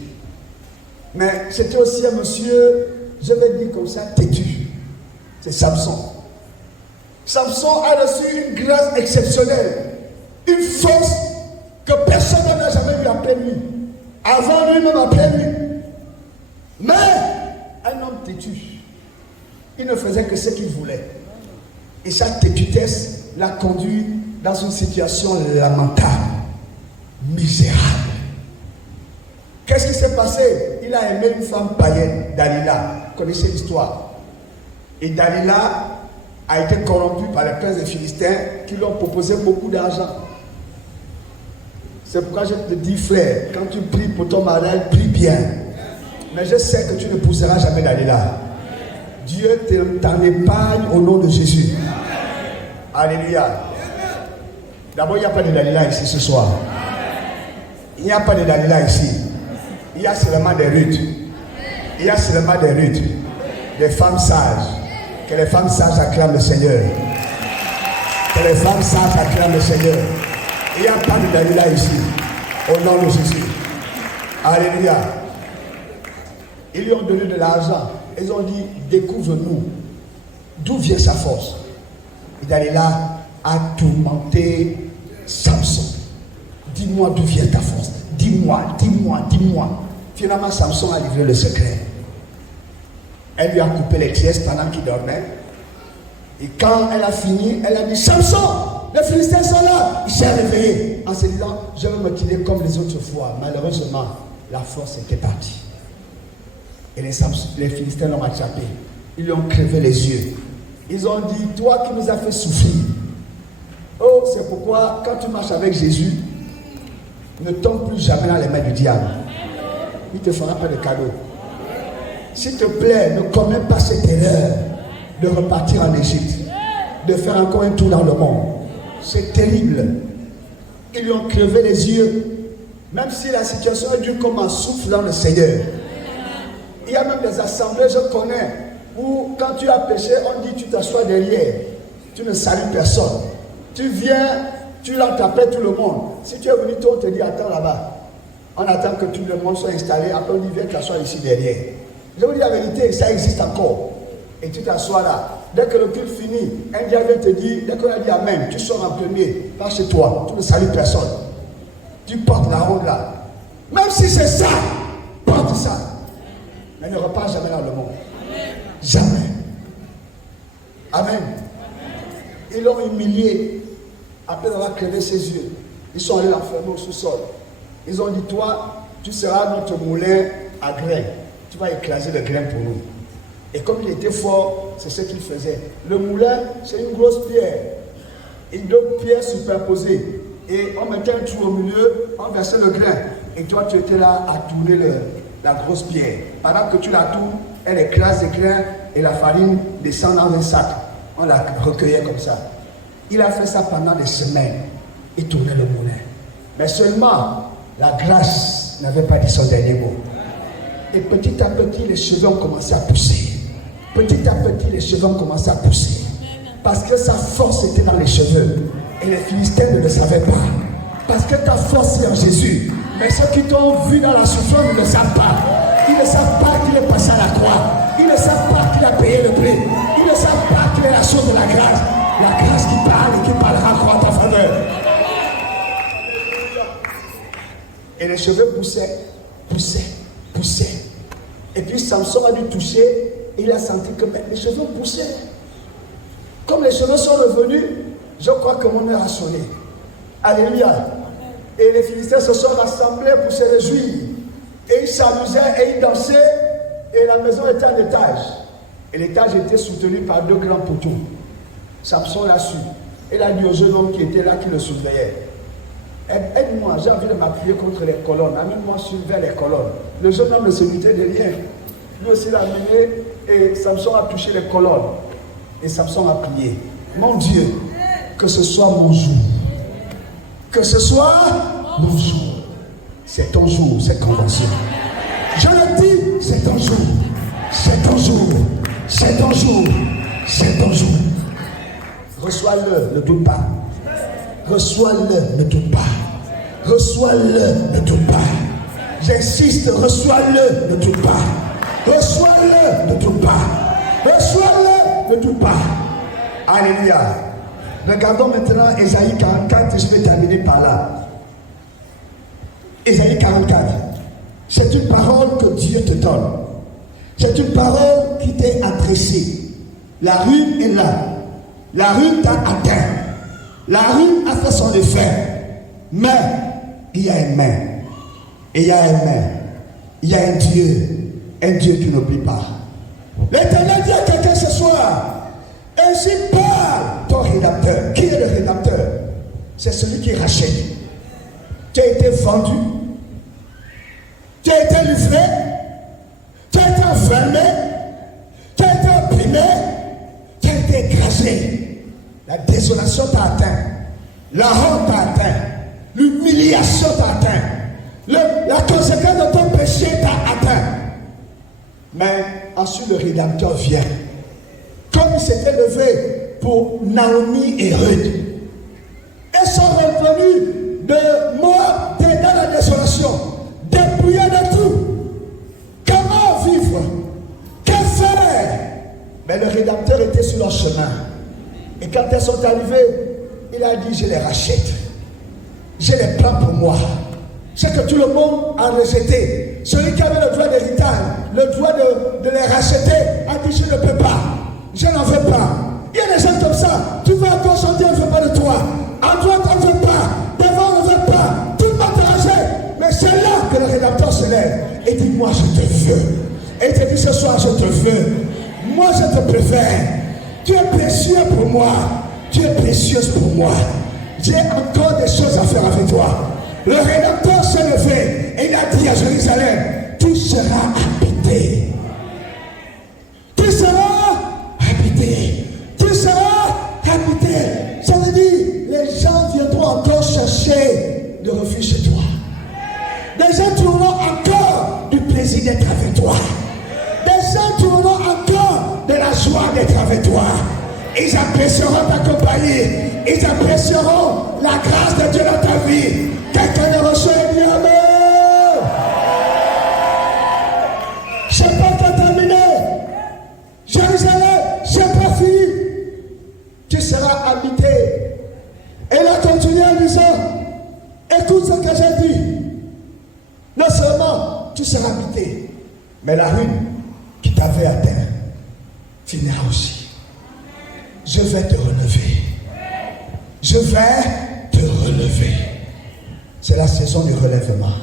Mais c'était aussi un monsieur, je vais dire comme ça, têtu. C'est Samson. Samson a reçu une grâce exceptionnelle. Une force que personne n'a jamais vu après lui. Avant lui, même après lui. Mais un homme têtu, il ne faisait que ce qu'il voulait. Et sa têtutesse l'a conduit dans une situation lamentable, misérable. Qu'est-ce qui s'est passé? Il a aimé une femme païenne, Dalila. Vous connaissez l'histoire. Et Dalila a été corrompue par les princes des Philistins qui lui ont proposé beaucoup d'argent. C'est pourquoi je te dis, frère, quand tu pries pour ton mariage, prie bien. Mais je sais que tu ne pousseras jamais Dalila. Dieu t'en épargne au nom de Jésus. Alléluia. D'abord, il n'y a pas de Dalila ici ce soir. Il n'y a pas de Dalila ici. Il y a seulement des Ruth. Il y a seulement des Ruth. Des femmes sages. Que les femmes sages acclament le Seigneur. Que les femmes sages acclament le Seigneur. Il n'y a pas de Dalila ici. Au nom de Jésus. Alléluia. Ils lui ont donné de l'argent. Ils ont dit, découvre-nous. D'où vient sa force? Et Dalila a tourmenté Samson. Dis-moi d'où vient ta force. Dis-moi, dis-moi, dis-moi. Finalement, Samson a livré le secret. Elle lui a coupé les tresses pendant qu'il dormait. Et quand elle a fini, elle a dit, Samson, les Philistins sont là. Il s'est réveillé en se disant, je vais me tirer comme les autres fois. Malheureusement, la force était partie. Et les Philistins l'ont attrapé. Ils lui ont crevé les yeux. Ils ont dit, toi qui nous as fait souffrir. Oh, c'est pourquoi quand tu marches avec Jésus, ne tombe plus jamais dans les mains du diable. Il ne te fera pas de cadeau. S'il te plaît, ne commets pas cette erreur de repartir en Égypte, de faire encore un tour dans le monde. C'est terrible. Ils lui ont crevé les yeux, même si la situation est dure comme un souffle dans le Seigneur. Il y a même des assemblées, je connais, où quand tu as péché, on dit tu t'assois derrière, tu ne salues personne. Tu viens, tu rentres après tout le monde. Si tu es venu tôt, on te dit attends là-bas. On attend que tout le monde soit installé, après on dit viens t'asseoir ici derrière. Je vous dis la vérité, ça existe encore. Et tu t'assois là. Dès que le culte finit, un diable te dit, dès qu'on a dit Amen, tu sors en premier, va chez toi, tu ne salues personne. Tu portes la honte là. Même si c'est ça, porte ça. Mais ne repars jamais dans le monde. Jamais. Amen. Ils l'ont humilié. Après avoir crevé ses yeux, ils sont allés l'enfermer au sous-sol. Ils ont dit, toi, tu seras notre moulin à grains. Tu vas écraser le grain pour nous. Et comme il était fort, c'est ce qu'il faisait. Le moulin, c'est une grosse pierre. Et deux pierres superposées. Et on mettait un trou au milieu, on versait le grain. Et toi, tu étais là à tourner la grosse pierre. Pendant que tu la tournes, elle écrase les grains et la farine descend dans un sac. On la recueillait comme ça. Il a fait ça pendant des semaines. Il tournait le moulin. Mais seulement, la grâce n'avait pas dit son dernier mot. Et petit à petit, les cheveux ont commencé à pousser. Petit à petit, les cheveux ont commencé à pousser. Parce que sa force était dans les cheveux. Et les Philistins ne le savaient pas. Parce que ta force est en Jésus. Mais ceux qui t'ont vu dans la souffrance ne le savent pas. Ils ne savent pas qu'il est passé à la croix. Ils ne savent pas qu'il a payé le prix. Ils ne savent pas qu'il est la source de la grâce. La grâce qui parle et qui parlera encore en ta faveur. Et les cheveux poussaient. Et puis Samson a dû toucher et il a senti que les cheveux poussaient. Comme les cheveux sont revenus, je crois que mon heure a sonné. Alléluia. Et les Philistins se sont rassemblés pour se réjouir. Et ils s'amusaient et ils dansaient. Et la maison était en étage. Et l'étage était soutenu par deux grands poteaux. Samson l'a su. Il a dit au jeune homme qui était là, qui le surveillait, aide-moi, j'ai envie de m'appuyer contre les colonnes. Amène-moi vers les colonnes. Le jeune homme ne se doutait de rien. Lui aussi l'a amené et Samson a touché les colonnes. Et Samson a prié. Mon Dieu, que ce soit mon jour. Que ce soit mon jour. C'est ton jour, cette convention. Je le dis, c'est ton jour. C'est ton jour. C'est ton jour. C'est ton jour. Reçois-le, ne doute pas. Reçois-le, ne doute pas. Reçois-le, ne doute pas. J'insiste, reçois-le, ne doute pas. Reçois-le, ne doute pas. Reçois-le, ne doute pas. Alléluia. Regardons maintenant Ésaïe 44 et je vais terminer par là. Ésaïe 44. C'est une parole que Dieu te donne. C'est une parole qui t'est adressée. La ruine est là. La ruine t'a atteint. La ruine a fait son effet. Mais il y a une main. Et il y a une main. Il y a un Dieu qui n'oublie pas. L'Éternel dit à quelqu'un ce soir, ainsi parle ton rédempteur. Qui est le rédempteur? C'est celui qui rachète. Tu as été vendu. Tu as été livré. Tu as été enfermé. Tu as été opprimé. Tu as été écrasé. La désolation t'a atteint. La honte t'a atteint. L'humiliation t'a atteint. La conséquence de ton péché t'a atteint. Mais ensuite le Rédempteur vient. Comme il s'était levé pour Naomi et Ruth. Elles sont revenues de mort dans la désolation. Dépouillées de tout. Comment vivre? Que faire? Mais le Rédempteur était sur leur chemin. Et quand elles sont arrivées, il a dit, je les rachète. Je les prends pour moi. C'est que tout le monde a rejeté. Celui qui avait le droit d'héritage, le droit de les racheter, a dit, je ne peux pas. Je n'en veux pas. Il y a des gens comme ça. Tu vas encore chanter, on ne veut pas de toi. À droite, on ne veut pas. Devant, on ne veut pas. Tout le monde t'a rangé. Mais c'est là que le Rédempteur se lève. Et dit, moi, je te veux. Et il te dit, ce soir, je te veux. Moi, je te préfère. Tu es précieux pour moi. Tu es précieuse pour moi. J'ai encore des choses à faire avec toi. Le Rédempteur s'est levé et il a dit à Jérusalem, tu seras habité. Tu seras habité. Tu seras habité. Ça veut dire, les gens viendront encore chercher de refuge chez toi. Les gens trouveront encore du plaisir d'être avec toi. Les gens trouveront encore de la joie d'être avec toi. Ils apprécieront t'accompagner. Ils apprécieront la grâce de Dieu dans ta vie. Quelqu'un le reçoit et dit Amen. Je n'ai pas encore terminé. Jérusalem, je n'ai pas fini. Tu seras habité. Et il a continué en disant, écoute ce que j'ai dit. Non seulement tu seras habité, mais la ruine qui t'avait atteint finira aussi. je vais te relever. Je vais te relever. C'est la saison du relèvement.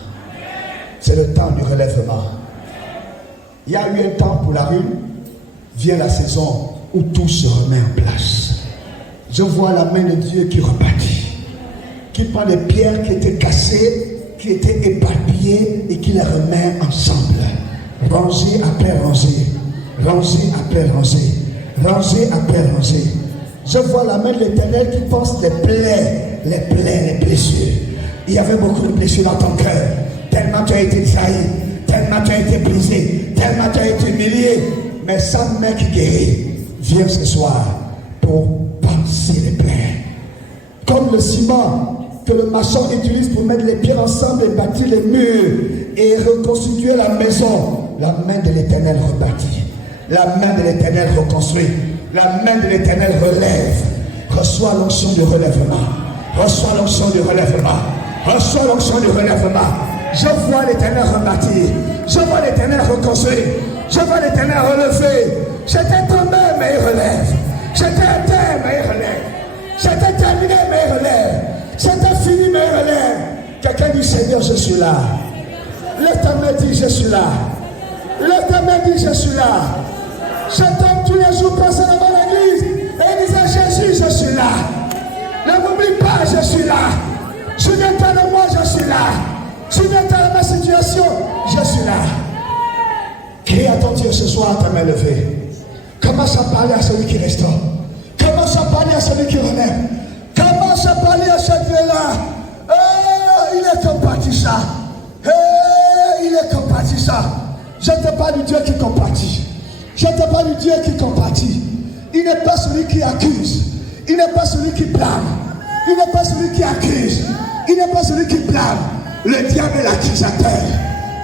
C'est le temps du relèvement. Il y a eu un temps pour la rue. Vient la saison où tout se remet en place. Je vois la main de Dieu qui rebâtit, qui prend les pierres qui étaient cassées, qui étaient éparpillées et qui les remet ensemble. Rangée après rangée, rangée après rangée, rangée après rangée. Je vois la main de l'Éternel qui pense les plaies, les blessures. Il y avait beaucoup de blessures dans ton cœur. Tellement tu as été trahi, tellement tu as été brisé, tellement tu as été humilié. Mais sa main qui guérit vient ce soir pour panser les plaies. Comme le ciment que le maçon utilise pour mettre les pierres ensemble et bâtir les murs et reconstituer la maison, la main de l'Éternel rebâtit. La main de l'Éternel reconstruit. La main de l'Éternel relève. Reçois l'onction du relèvement. Reçois l'onction du relèvement. Reçois l'onction du relèvement. Je vois l'Éternel rebâtir. Je vois l'Éternel reconstruire. Je vois l'Éternel relever. J'étais tombé, mais il relève. J'étais à terre, mais il relève. J'étais terminé, mais il relève. J'étais fini, mais il relève. Quelqu'un dit, Seigneur, je suis là. L'Éternel dit, je suis là. L'Éternel dit, je suis là. J'entends tous les jours passer devant l'église et il disait, Jésus, je suis là. Ne m'oublie pas, je suis là. Souviens-toi de moi, je suis là. Souviens-toi de ma situation, je suis là. Crie à ton Dieu ce soir, ta main levée. Commence à parler à celui qui restaure. Commence à parler à celui qui remet. Commence à parler à ce Dieu-là. Il est compatissant. Il est compatissant. Je ne te parle du Dieu qui compatit. Je ne te parle du Dieu qui compatit. Il n'est pas celui qui accuse. Il n'est pas celui qui blâme. Il n'est pas celui qui accuse. Il n'est pas celui qui blâme. Le diable est l'accusateur.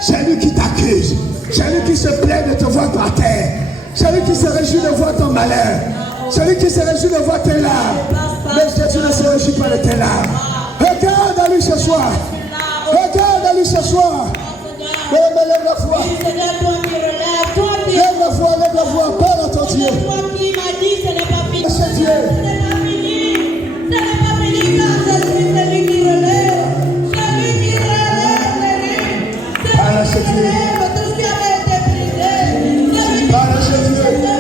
C'est lui qui t'accuse. C'est lui qui se plaint de te voir par terre. C'est lui qui se réjouit de voir ton malheur. C'est lui qui se réjouit de voir tes larmes. Mais Jésus ne se réjouit pas de tes larmes. Regarde à lui ce soir. Regarde à lui ce soir. Mais lève la voix. Lève la voix, lève la voix. Parle à ton Dieu. C'est Dieu. Parle à ce Dieu. Parle à ce Dieu.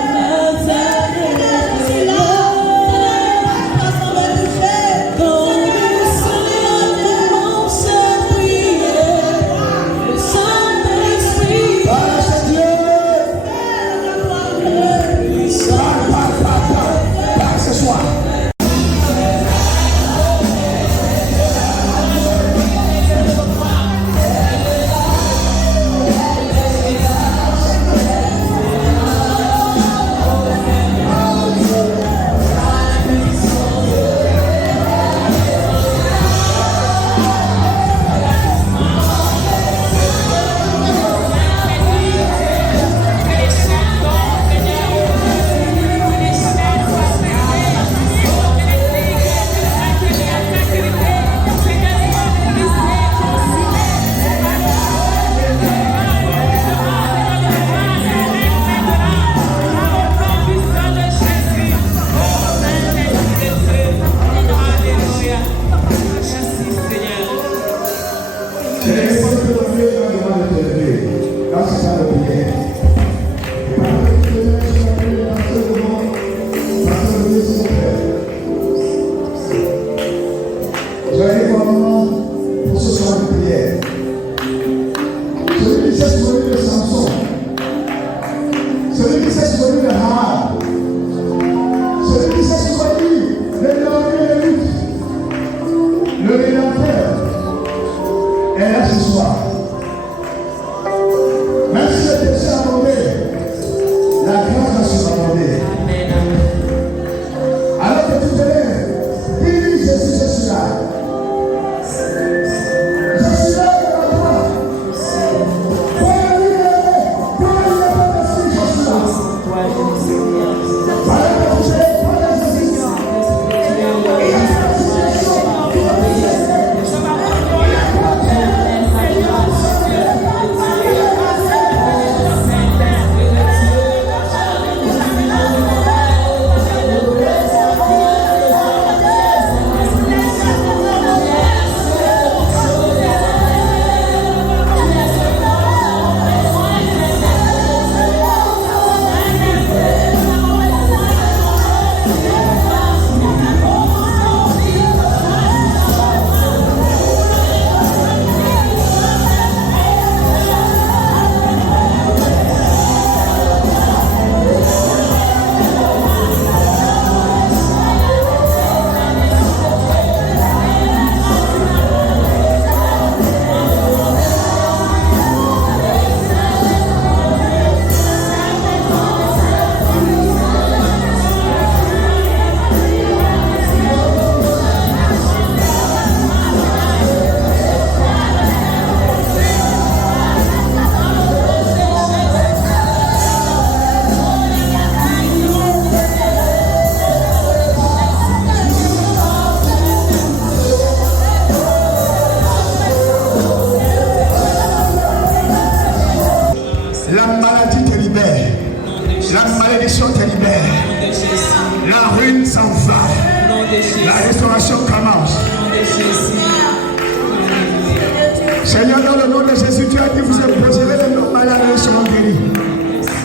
Seigneur, dans le nom de Jésus, tu as dit, vous imposerez les malades et ils seront guéris.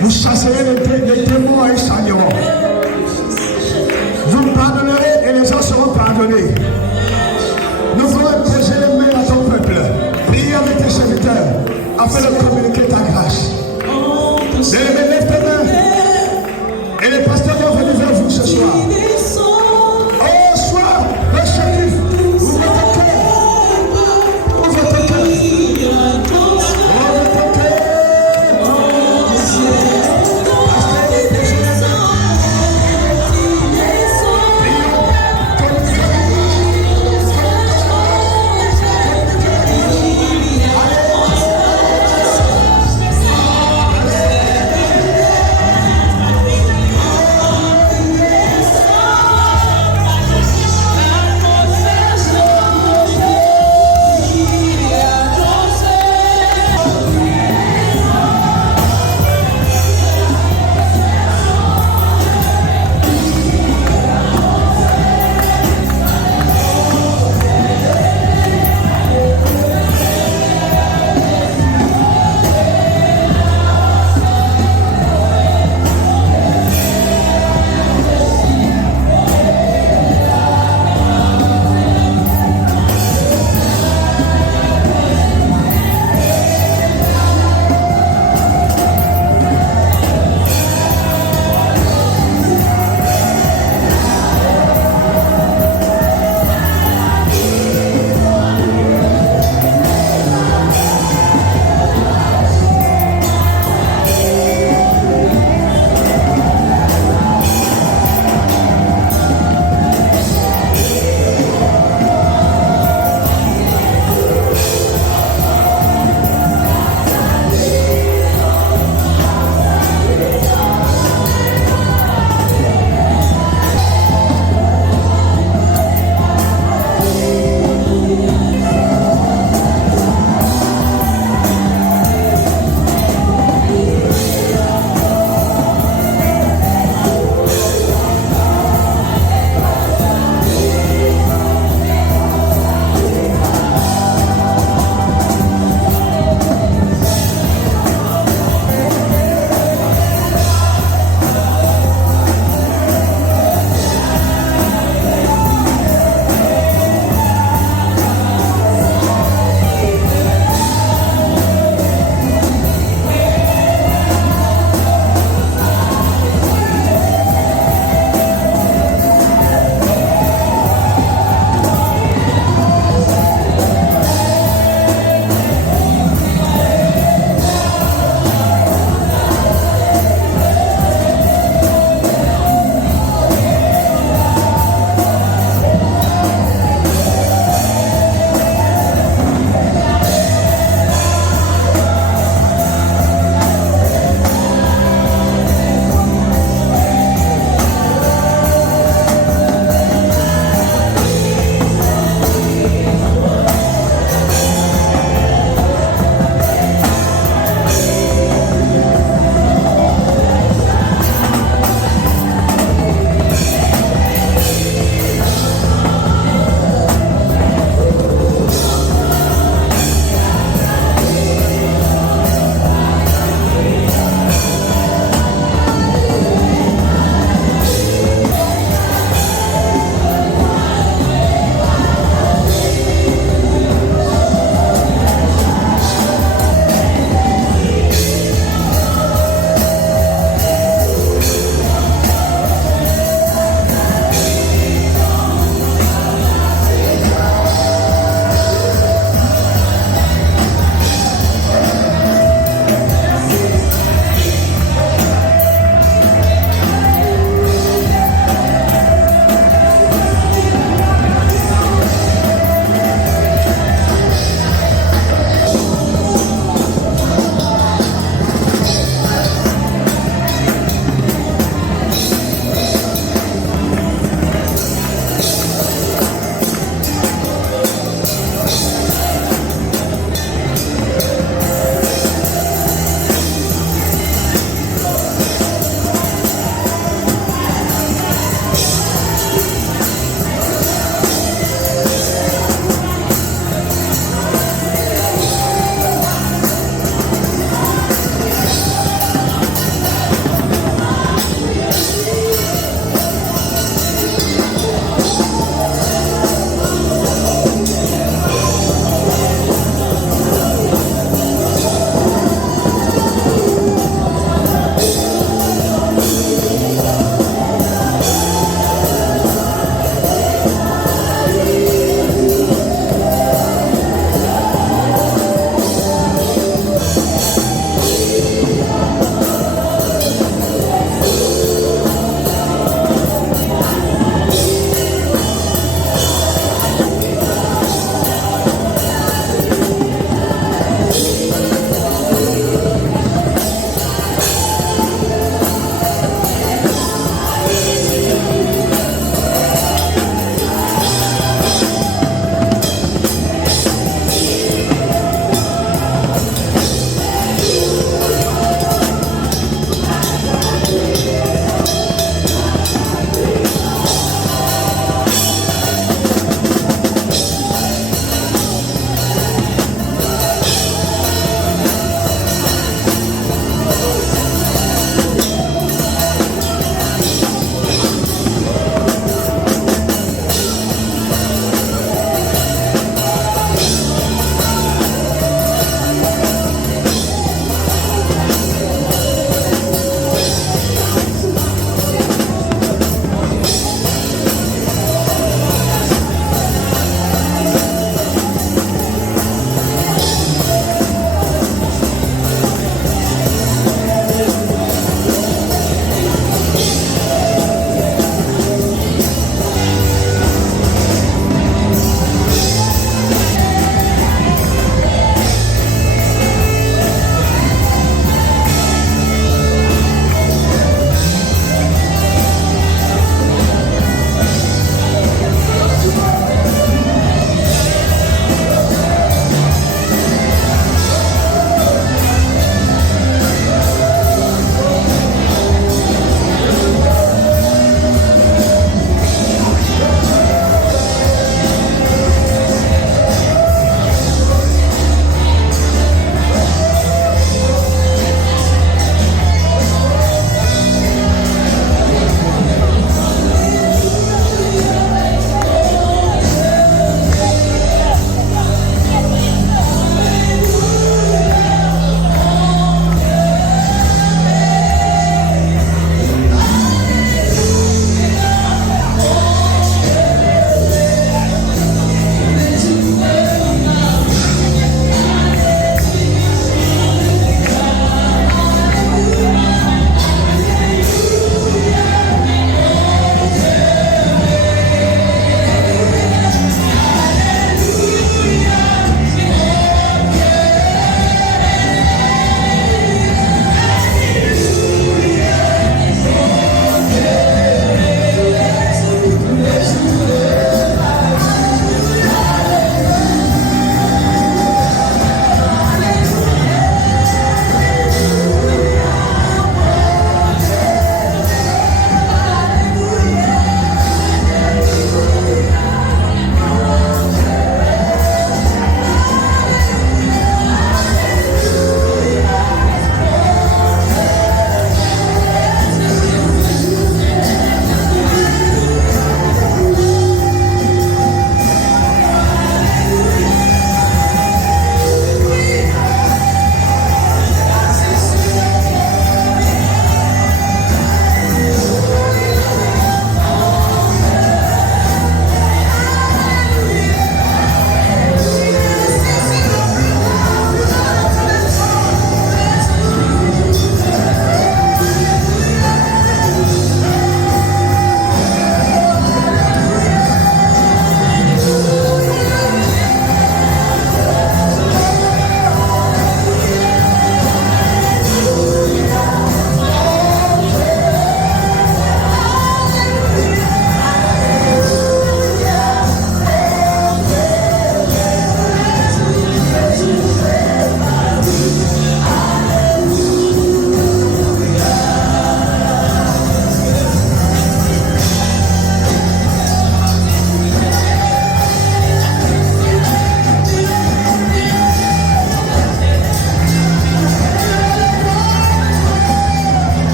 Vous chasserez les démons et ils s'en. Vous pardonnerez et les gens seront pardonnés. Nous voulons imposer les mains à ton peuple. Priez avec tes serviteurs afin de communiquer ta grâce. Lève tes mains. Et les pasteurs vont venir vers vous ce soir. Oh, sois réceptif. Ouvre ton cœur. Ouvre ton cœur. Ouvre ton cœur.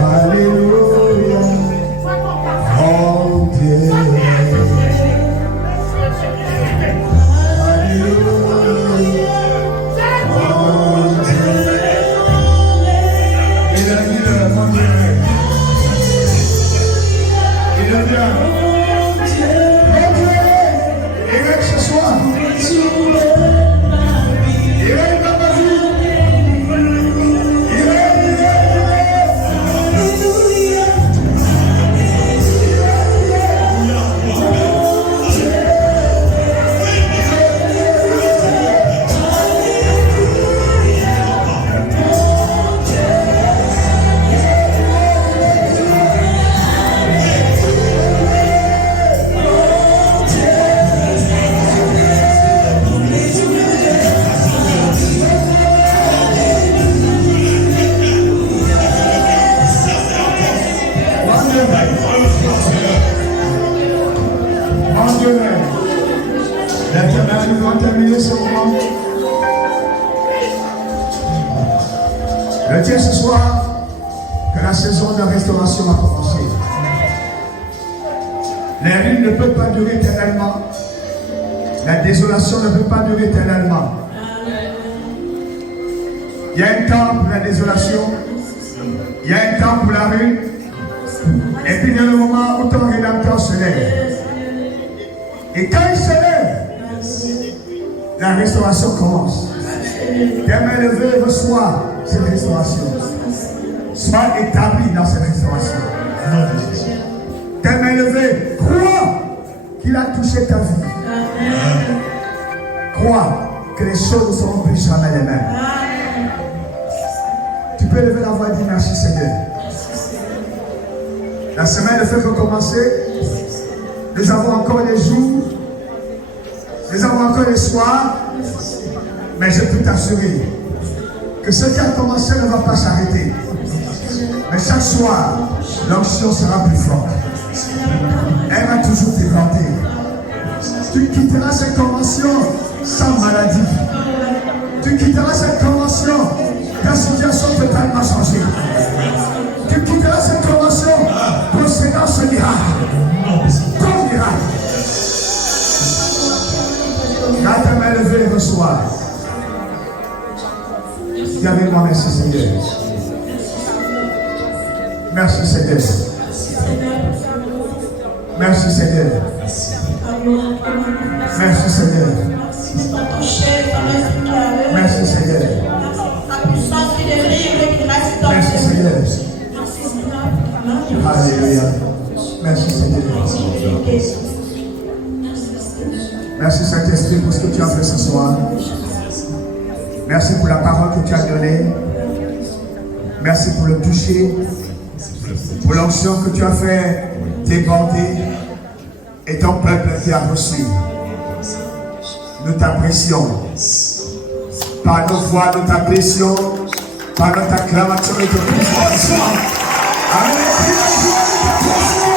Alléluia. Oh Dieu. Nous allons terminer ce moment. Je tiens ce soir que la saison de restauration a commencé. Les ruines ne peuvent pas durer éternellement. La désolation ne peut pas durer éternellement. Il y a un temps pour la désolation. Il y a un temps pour la ruine. Et puis il y a le moment où ton rédempteur se lève. Et quand il se lève, la restauration commence. Tes mains levées, reçois cette restauration. Sois établi dans cette restauration. Tes mains levées, crois qu'il a touché ta vie. Crois que les choses ne seront plus jamais les mêmes. Tu peux lever la voix et dire merci Seigneur. La semaine de fête peut commencer. Nous avons encore les jours. Nous avons encore les soirs. Mais je peux t'assurer que ce qui a commencé ne va pas s'arrêter. Mais chaque soir, l'onction sera plus forte. Elle va toujours t'ébranler. Tu quitteras cette convention sans maladie. Tu quitteras cette convention, ta situation totalement changée. Tu quitteras cette convention, possédant ce miracle. Ton miracle. Quand ta main levée et reçoit. Dis avec moi, merci Seigneur. Merci Seigneur. Merci Seigneur. Merci Seigneur. Merci Seigneur. Merci Seigneur. Alléluia. Merci Seigneur. Merci Saint-Esprit pour ce que tu as fait ce soir. Merci pour la parole que tu as donnée. Merci pour le toucher. Pour l'onction que tu as fait déborder. Et ton peuple qui a reçu. Nous t'apprécions. Par nos voix, nous t'apprécions. Par notre acclamation et notre puissance. Amen.